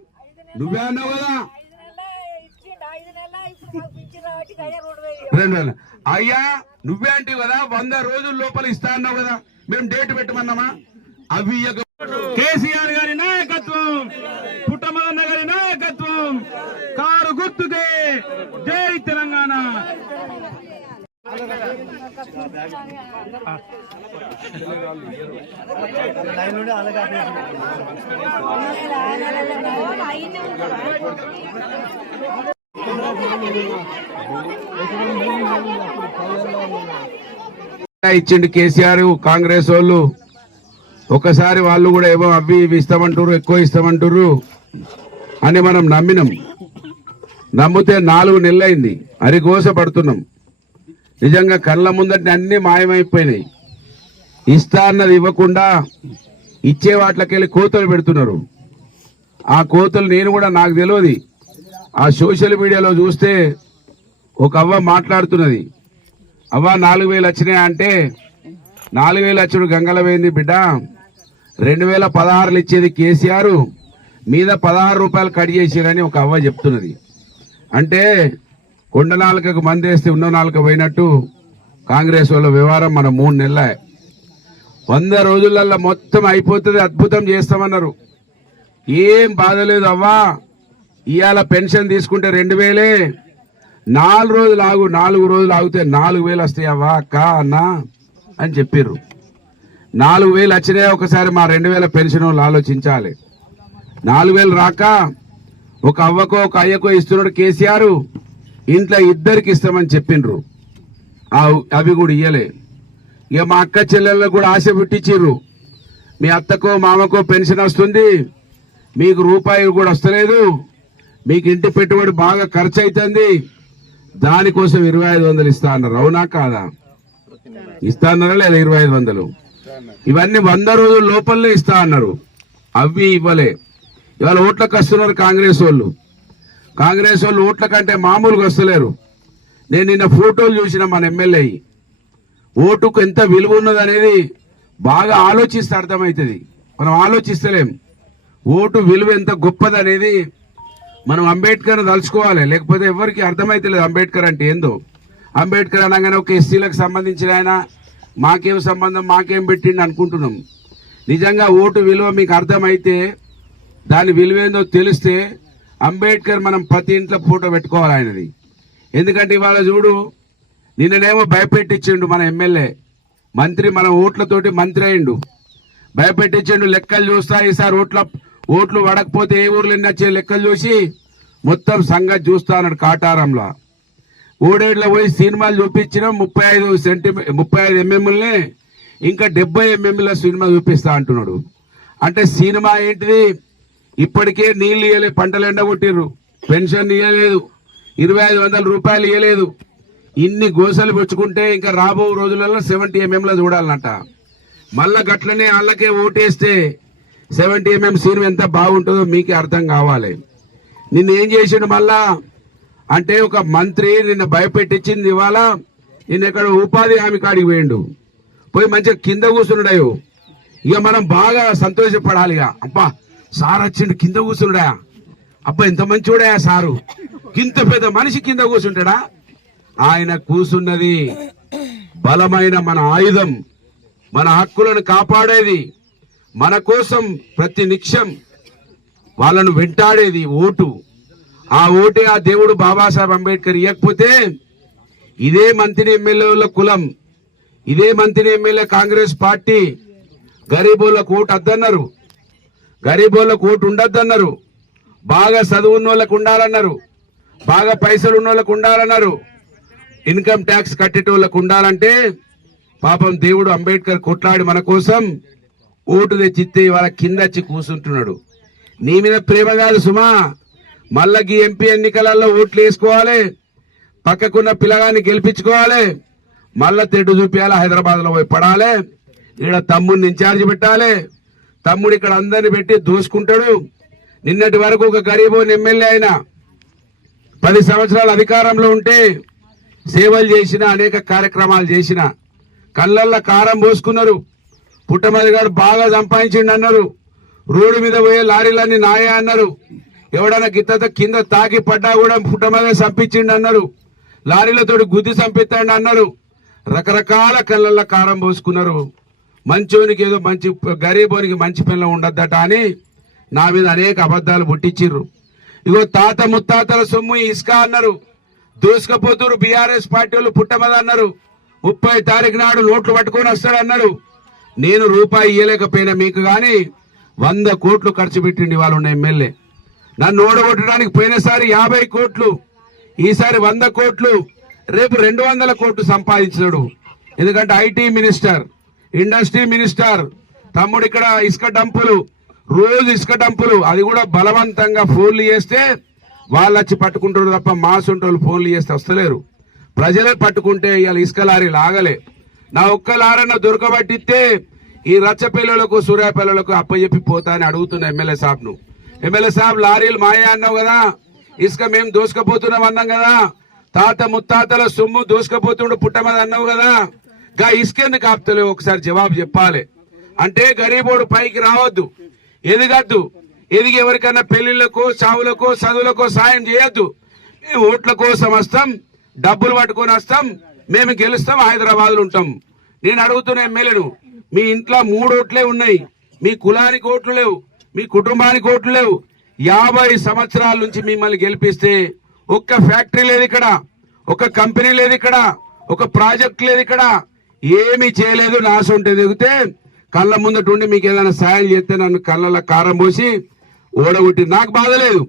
నువ్వే అన్నావు కదా. అయ్యా నువ్వే అంటావు కదా 100 రోజుల లోపల ఇస్తా అన్నావు కదా, మేము డేట్ పెట్టమన్నామా? అవి కేసీఆర్ గారి నాయకత్వం, పుట్టమదన్న గారి నాయకత్వం, కారు గుర్తుకే జై తెలంగాణ. ఇచ్చిండు కేసీఆర్. కాంగ్రెస్ వాళ్ళు ఒకసారి వాళ్ళు కూడా ఏమో అవి ఇవి ఇస్తామంటారు, ఎక్కువ ఇస్తామంటారు అని మనం నమ్మినాం. నమ్మితే 4 నెలలైంది, అరిగోస పడుతున్నాం. నిజంగా కళ్ళ ముందట అన్ని మాయమైపోయినాయి. ఇస్తా అన్నది ఇవ్వకుండా ఇచ్చే వాటికెళ్ళి కోతలు పెడుతున్నారు. ఆ కోతలు నేను కూడా నాకు తెలియదు. ఆ సోషల్ మీడియాలో చూస్తే ఒక అవ్వ మాట్లాడుతున్నది. అవ్వ 4000 వచ్చినాయా అంటే, 4000 వచ్చుడు గంగల పోయింది బిడ్డ, 2016 ఇచ్చేది కేసీఆర్, మీద 16 రూపాయలు కట్ చేసిరని ఒక అవ్వ చెప్తున్నది. అంటే కొండ నాలుకకు మందేస్తే ఉన్న నాలుక పోయినట్టు కాంగ్రెస్ వాళ్ళ వ్యవహారం. మన 3 నెలల 100 రోజులలో మొత్తం అయిపోతుంది, అద్భుతం చేస్తామన్నారు. ఏం బాధ లేదు అవ్వా, ఇవాళ పెన్షన్ తీసుకుంటే 2000, 4 రోజులు ఆగు, 4 రోజులు ఆగితే 4000 వస్తాయి అవ్వా అక్క అన్న అని చెప్పారు. 4000 వచ్చినాయి. ఒకసారి మా 2000 పెన్షన్ వాళ్ళు ఆలోచించాలి. 4000 రాక ఒక అవ్వకో ఒక అయ్యకో ఇస్తున్నాడు కేసీఆర్. ఇంట్లో 2కి ఇస్తామని చెప్పిండ్రు, అవి కూడా ఇయ్యలే. ఇక మా అక్క చెల్లెళ్ళకు కూడా ఆశ పెట్టించిర్రు, మీ అత్తకో మామకో పెన్షన్ వస్తుంది, మీకు రూపాయి కూడా వస్తలేదు, మీకు ఇంటి పెట్టుబడి బాగా ఖర్చు అవుతుంది, దానికోసం 2500 ఇస్తా అన్నారు. అవునా కాదా? ఇస్తా అన్నారా లేదా? 2500 ఇవన్నీ 100 రోజుల లోపలనే ఇస్తా అన్నారు. అవి ఇవ్వలే. ఇవాళ ఓట్లకు వస్తున్నారు కాంగ్రెస్ వాళ్ళు. కాంగ్రెస్ వాళ్ళు ఓట్ల కంటే మామూలుగా వస్తలేరు. నేను నిన్న ఫోటోలు చూసిన మన ఎమ్మెల్యే. ఓటుకు ఎంత విలువ ఉన్నది అనేది బాగా ఆలోచిస్తే అర్థమవుతుంది. మనం ఆలోచిస్తలేం. ఓటు విలువ ఎంత గొప్పది అనేది మనం అంబేద్కర్ తలుచుకోవాలి, లేకపోతే ఎవరికి అర్థమైతలేదు అంబేద్కర్ అంటే ఏందో. అంబేద్కర్ అనగానే ఒక ఎస్సీలకు సంబంధించిన ఆయన, మాకేం సంబంధం, మాకేం పెట్టిండి అనుకుంటున్నాం. నిజంగా ఓటు విలువ మీకు అర్థమైతే, దాని విలువ ఏందో తెలిస్తే, అంబేద్కర్ మనం ప్రతి ఇంట్లో ఫోటో పెట్టుకోవాలి ఆయనది. ఎందుకంటే ఇవాళ చూడు, నిన్ననేమో భయపెట్టించిండు మన ఎమ్మెల్యే మంత్రి, మన ఓట్లతోటి మంత్రి అయిండు, భయపెట్టించిండు. లెక్కలు చూస్తా, ఈసారి ఓట్లు పడకపోతే ఏ ఊర్లో వచ్చే లెక్కలు చూసి మొత్తం సంగతి చూస్తా అన్నాడు. కాటారంలో ఓడేడ్లో పోయి సినిమాలు చూపించిన 35 ఎంఎంలనే ఇంకా 70 ఎంఎంల సినిమా చూపిస్తా అంటున్నాడు. అంటే సినిమా ఏంటిది? ఇప్పటికే నీళ్లు ఇయ్యలే, పంటలు ఎండగొట్టిర్రు, పెన్షన్ ఇయ్యలేదు, 2500 రూపాయలు ఇయ్యలేదు. ఇన్ని గోసలు పెంచుకుంటే ఇంకా రాబో రోజులలో 70 ఎంఎంల చూడాలన్నట. మళ్ళా గట్లనే వాళ్ళకే ఓటేస్తే 70 mm సినిమా ఎంత బాగుంటుందో మీకే అర్థం కావాలి. నిన్న ఏం చేసిండు మళ్ళా అంటే ఒక మంత్రి నిన్న భయపెట్టించింది, ఇవాళ నిన్న ఇక్కడ ఉపాధి హామీ కాడికి పోయిండు, పోయి మంచిగా కింద కూర్చున్నాడు. ఇక మనం బాగా సంతోషపడాలి. ఇక అబ్బా సార్ వచ్చిండు కింద కూర్చున్నాడా, అబ్బా ఎంత మంచివాడా సారు, కింద పెద్ద మనిషి కింద కూర్చుంటాడా. ఆయన కూర్చున్నది బలమైన మన ఆయుధం, మన హక్కులను కాపాడేది, మన కోసం ప్రతి నిమిషం వాళ్ళను వెంటాడేది ఓటు. ఆ ఓటే ఆ దేవుడు బాబాసాహెబ్ అంబేద్కర్ ఇవ్వకపోతే ఇదే మంత్రి ఎమ్మెల్యేల కులం, ఇదే మంత్రి ఎమ్మెల్యే కాంగ్రెస్ పార్టీ గరీబోళ్ళకు ఓటు వద్దన్నారు, గరీబోళ్ళకు ఓటు ఉండొద్దన్నారు, బాగా చదువున్న వాళ్ళకు ఉండాలన్నారు, బాగా పైసలు ఉన్న వాళ్ళకు ఉండాలన్నారు, ఇన్కమ్ ట్యాక్స్ కట్టేటోళ్ళకు ఉండాలంటే పాపం దేవుడు అంబేద్కర్ కొట్లాడి మన కోసం ఓటు తెచ్చిస్తే ఇవాళ కింద వచ్చి కూర్చుంటున్నాడు. నీ మీద ప్రేమ కాదు సుమా, మళ్ళీ ఎంపీ ఎన్నికలలో ఓట్లు వేసుకోవాలి, పక్కకున్న పిల్లగాన్ని గెలిపించుకోవాలి, మళ్ళా తెడ్డు చూపించాలి, హైదరాబాద్ లో పోయి పడాలి, ఇక్కడ తమ్ముడిని ఇన్ఛార్జ్ పెట్టాలి, తమ్ముడు ఇక్కడ అందరిని పెట్టి దోసుకుంటాడు. నిన్నటి వరకు ఒక గరీబోని ఎమ్మెల్యే అయినా 10 సంవత్సరాల అధికారంలో ఉంటే సేవలు చేసిన, అనేక కార్యక్రమాలు చేసిన, కళ్ళల్లో కారం పోసుకున్నారు. పుట్టమది గారు బాగా సంపాదించిండు అన్నారు, రోడ్డు మీద పోయే లారీలన్నీ నాయే అన్నారు, ఎవడన్నా గిత్త కింద తాకి పడ్డా కూడా పుట్టమదే చంపించిండు అన్నారు, లారీలతో గుద్ది చంపిస్తాడు అన్నారు, రకరకాల కళ్ళల్లో కారం పోసుకున్నారు. మంచోనికి ఏదో మంచి గరీబోనికి మంచి పిల్లలు ఉండద్దట అని నా మీద అనేక అబద్ధాలు పుట్టించిర్రు. ఇగో తాత ముత్తాతల సొమ్ము ఇసుక అన్నారు, దూసుకపోతురు బీఆర్ఎస్ పార్టీ వాళ్ళు పుట్టమద అన్నారు, 30 తారీఖు నాడు నోట్లు పట్టుకొని వస్తాడు అన్నారు. నేను రూపాయి ఇయ్యలేకపోయినా మీకు గాని 100 కోట్లు ఖర్చు పెట్టిండి వాళ్ళు ఉన్న ఎమ్మెల్యే. నన్ను ఓడగొట్టడానికి పోయినసారి 50 కోట్లు, ఈసారి 100 కోట్లు, రేపు 200 కోట్లు సంపాదించాడు. ఎందుకంటే ఐటీ మినిస్టర్, ఇండస్ట్రీ మినిస్టర్ తమ్ముడు ఇక్కడ ఇసుక డంపులు, రోజు ఇసుక డంపులు, అది కూడా బలవంతంగా ఫోన్లు చేస్తే వాళ్ళు వచ్చి పట్టుకుంటారు తప్ప మా సొంటోళ్ళు ఫోన్లు చేస్తే వస్తలేరు. ప్రజలే పట్టుకుంటే ఇవాళ ఇసుక లారీ లాగలే. నా ఒక్క లారన్న దొరకబట్టిస్తే ఈ రచ్చపిల్లలకు సూర్యాపిల్లలకు అప్పచెప్పి పోతా అని అడుగుతున్నా ఎమ్మెల్యే సాబ్ను. ఎమ్మెల్యే సాబ్ లారీలు మాయా అన్నావు కదా, ఇసుక మేము దోసుకపోతున్నాం అన్నాం కదా, తాత ముత్తాతల సొమ్ము దోసుకపోతుండు పుట్టమని అన్నావు కదా, గా ఇసుకెందుకు ఆపుతలేవు ఒకసారి జవాబు చెప్పాలి. అంటే గరీబోడు పైకి రావద్దు, ఎదిగద్దు, ఎదిగి ఎవరికన్నా పెళ్లిళ్లకు చావులకు చదువులకు సాయం చేయొద్దు. మేము ఓట్ల కోసం వస్తాం, డబ్బులు పట్టుకొని వస్తాం, మేము గెలుస్తాం, హైదరాబాద్ లో ఉంటాం. నేను అడుగుతున్న ఎమ్మెల్యేను, మీ ఇంట్లో 3 ఓట్లే ఉన్నాయి, మీ కులానికి ఓట్లు లేవు, మీ కుటుంబానికి ఓట్లు లేవు. 50 సంవత్సరాల నుంచి మిమ్మల్ని గెలిపిస్తే ఒక్క ఫ్యాక్టరీ లేదు ఇక్కడ, ఒక కంపెనీ లేదు ఇక్కడ, ఒక ప్రాజెక్ట్ లేదు ఇక్కడ, ఏమీ చేయలేదు. నా సొంత ఎదిగితే కళ్ళ ముందటుండి మీకు ఏదైనా సాయం చేస్తే నన్ను కళ్ళల్లో కారం పోసి ఓడగొట్టి నాకు బాధ లేదు.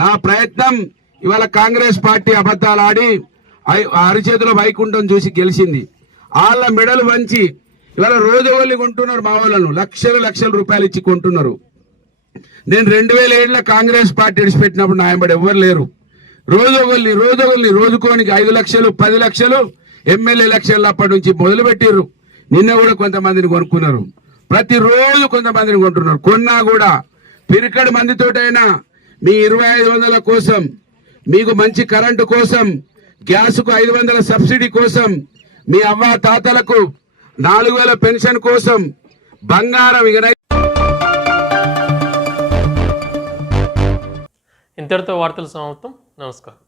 నా ప్రయత్నం ఇవాళ కాంగ్రెస్ పార్టీ అబద్ధాలు ఆడి అరిచేతిలో వైకుంఠం చూసి గెలిచింది. వాళ్ళ మెడలు వంచి ఇవాళ రోజువల్లి కొంటున్నారు, మా వాళ్ళను లక్షల రూపాయలు ఇచ్చి కొంటున్నారు. నేను 2007లో కాంగ్రెస్ పార్టీ విడిచిపెట్టినప్పుడు నాయబడి ఎవ్వరు లేరు. రోజువల్లి రోజుకోనికి 5 లక్షలు 10 లక్షలు ఎమ్మెల్యే ఎలక్షన్లు అప్పటి నుంచి మొదలు పెట్టిర్రు. నిన్న కూడా కొంతమందిని కొనుక్కున్నారు, ప్రతిరోజు కొంతమందిని కొంటున్నారు. కొన్నా కూడా పిరికడి మందితోటైనా మీ 2500 కోసం, మీకు మంచి కరెంటు కోసం, గ్యాస్కు 500 సబ్సిడీ కోసం, మీ అవ్వ తాతలకు 4000 పెన్షన్ కోసం, బంగారం ఇంతటితో వార్తలు సమాప్తం. నమస్కారం.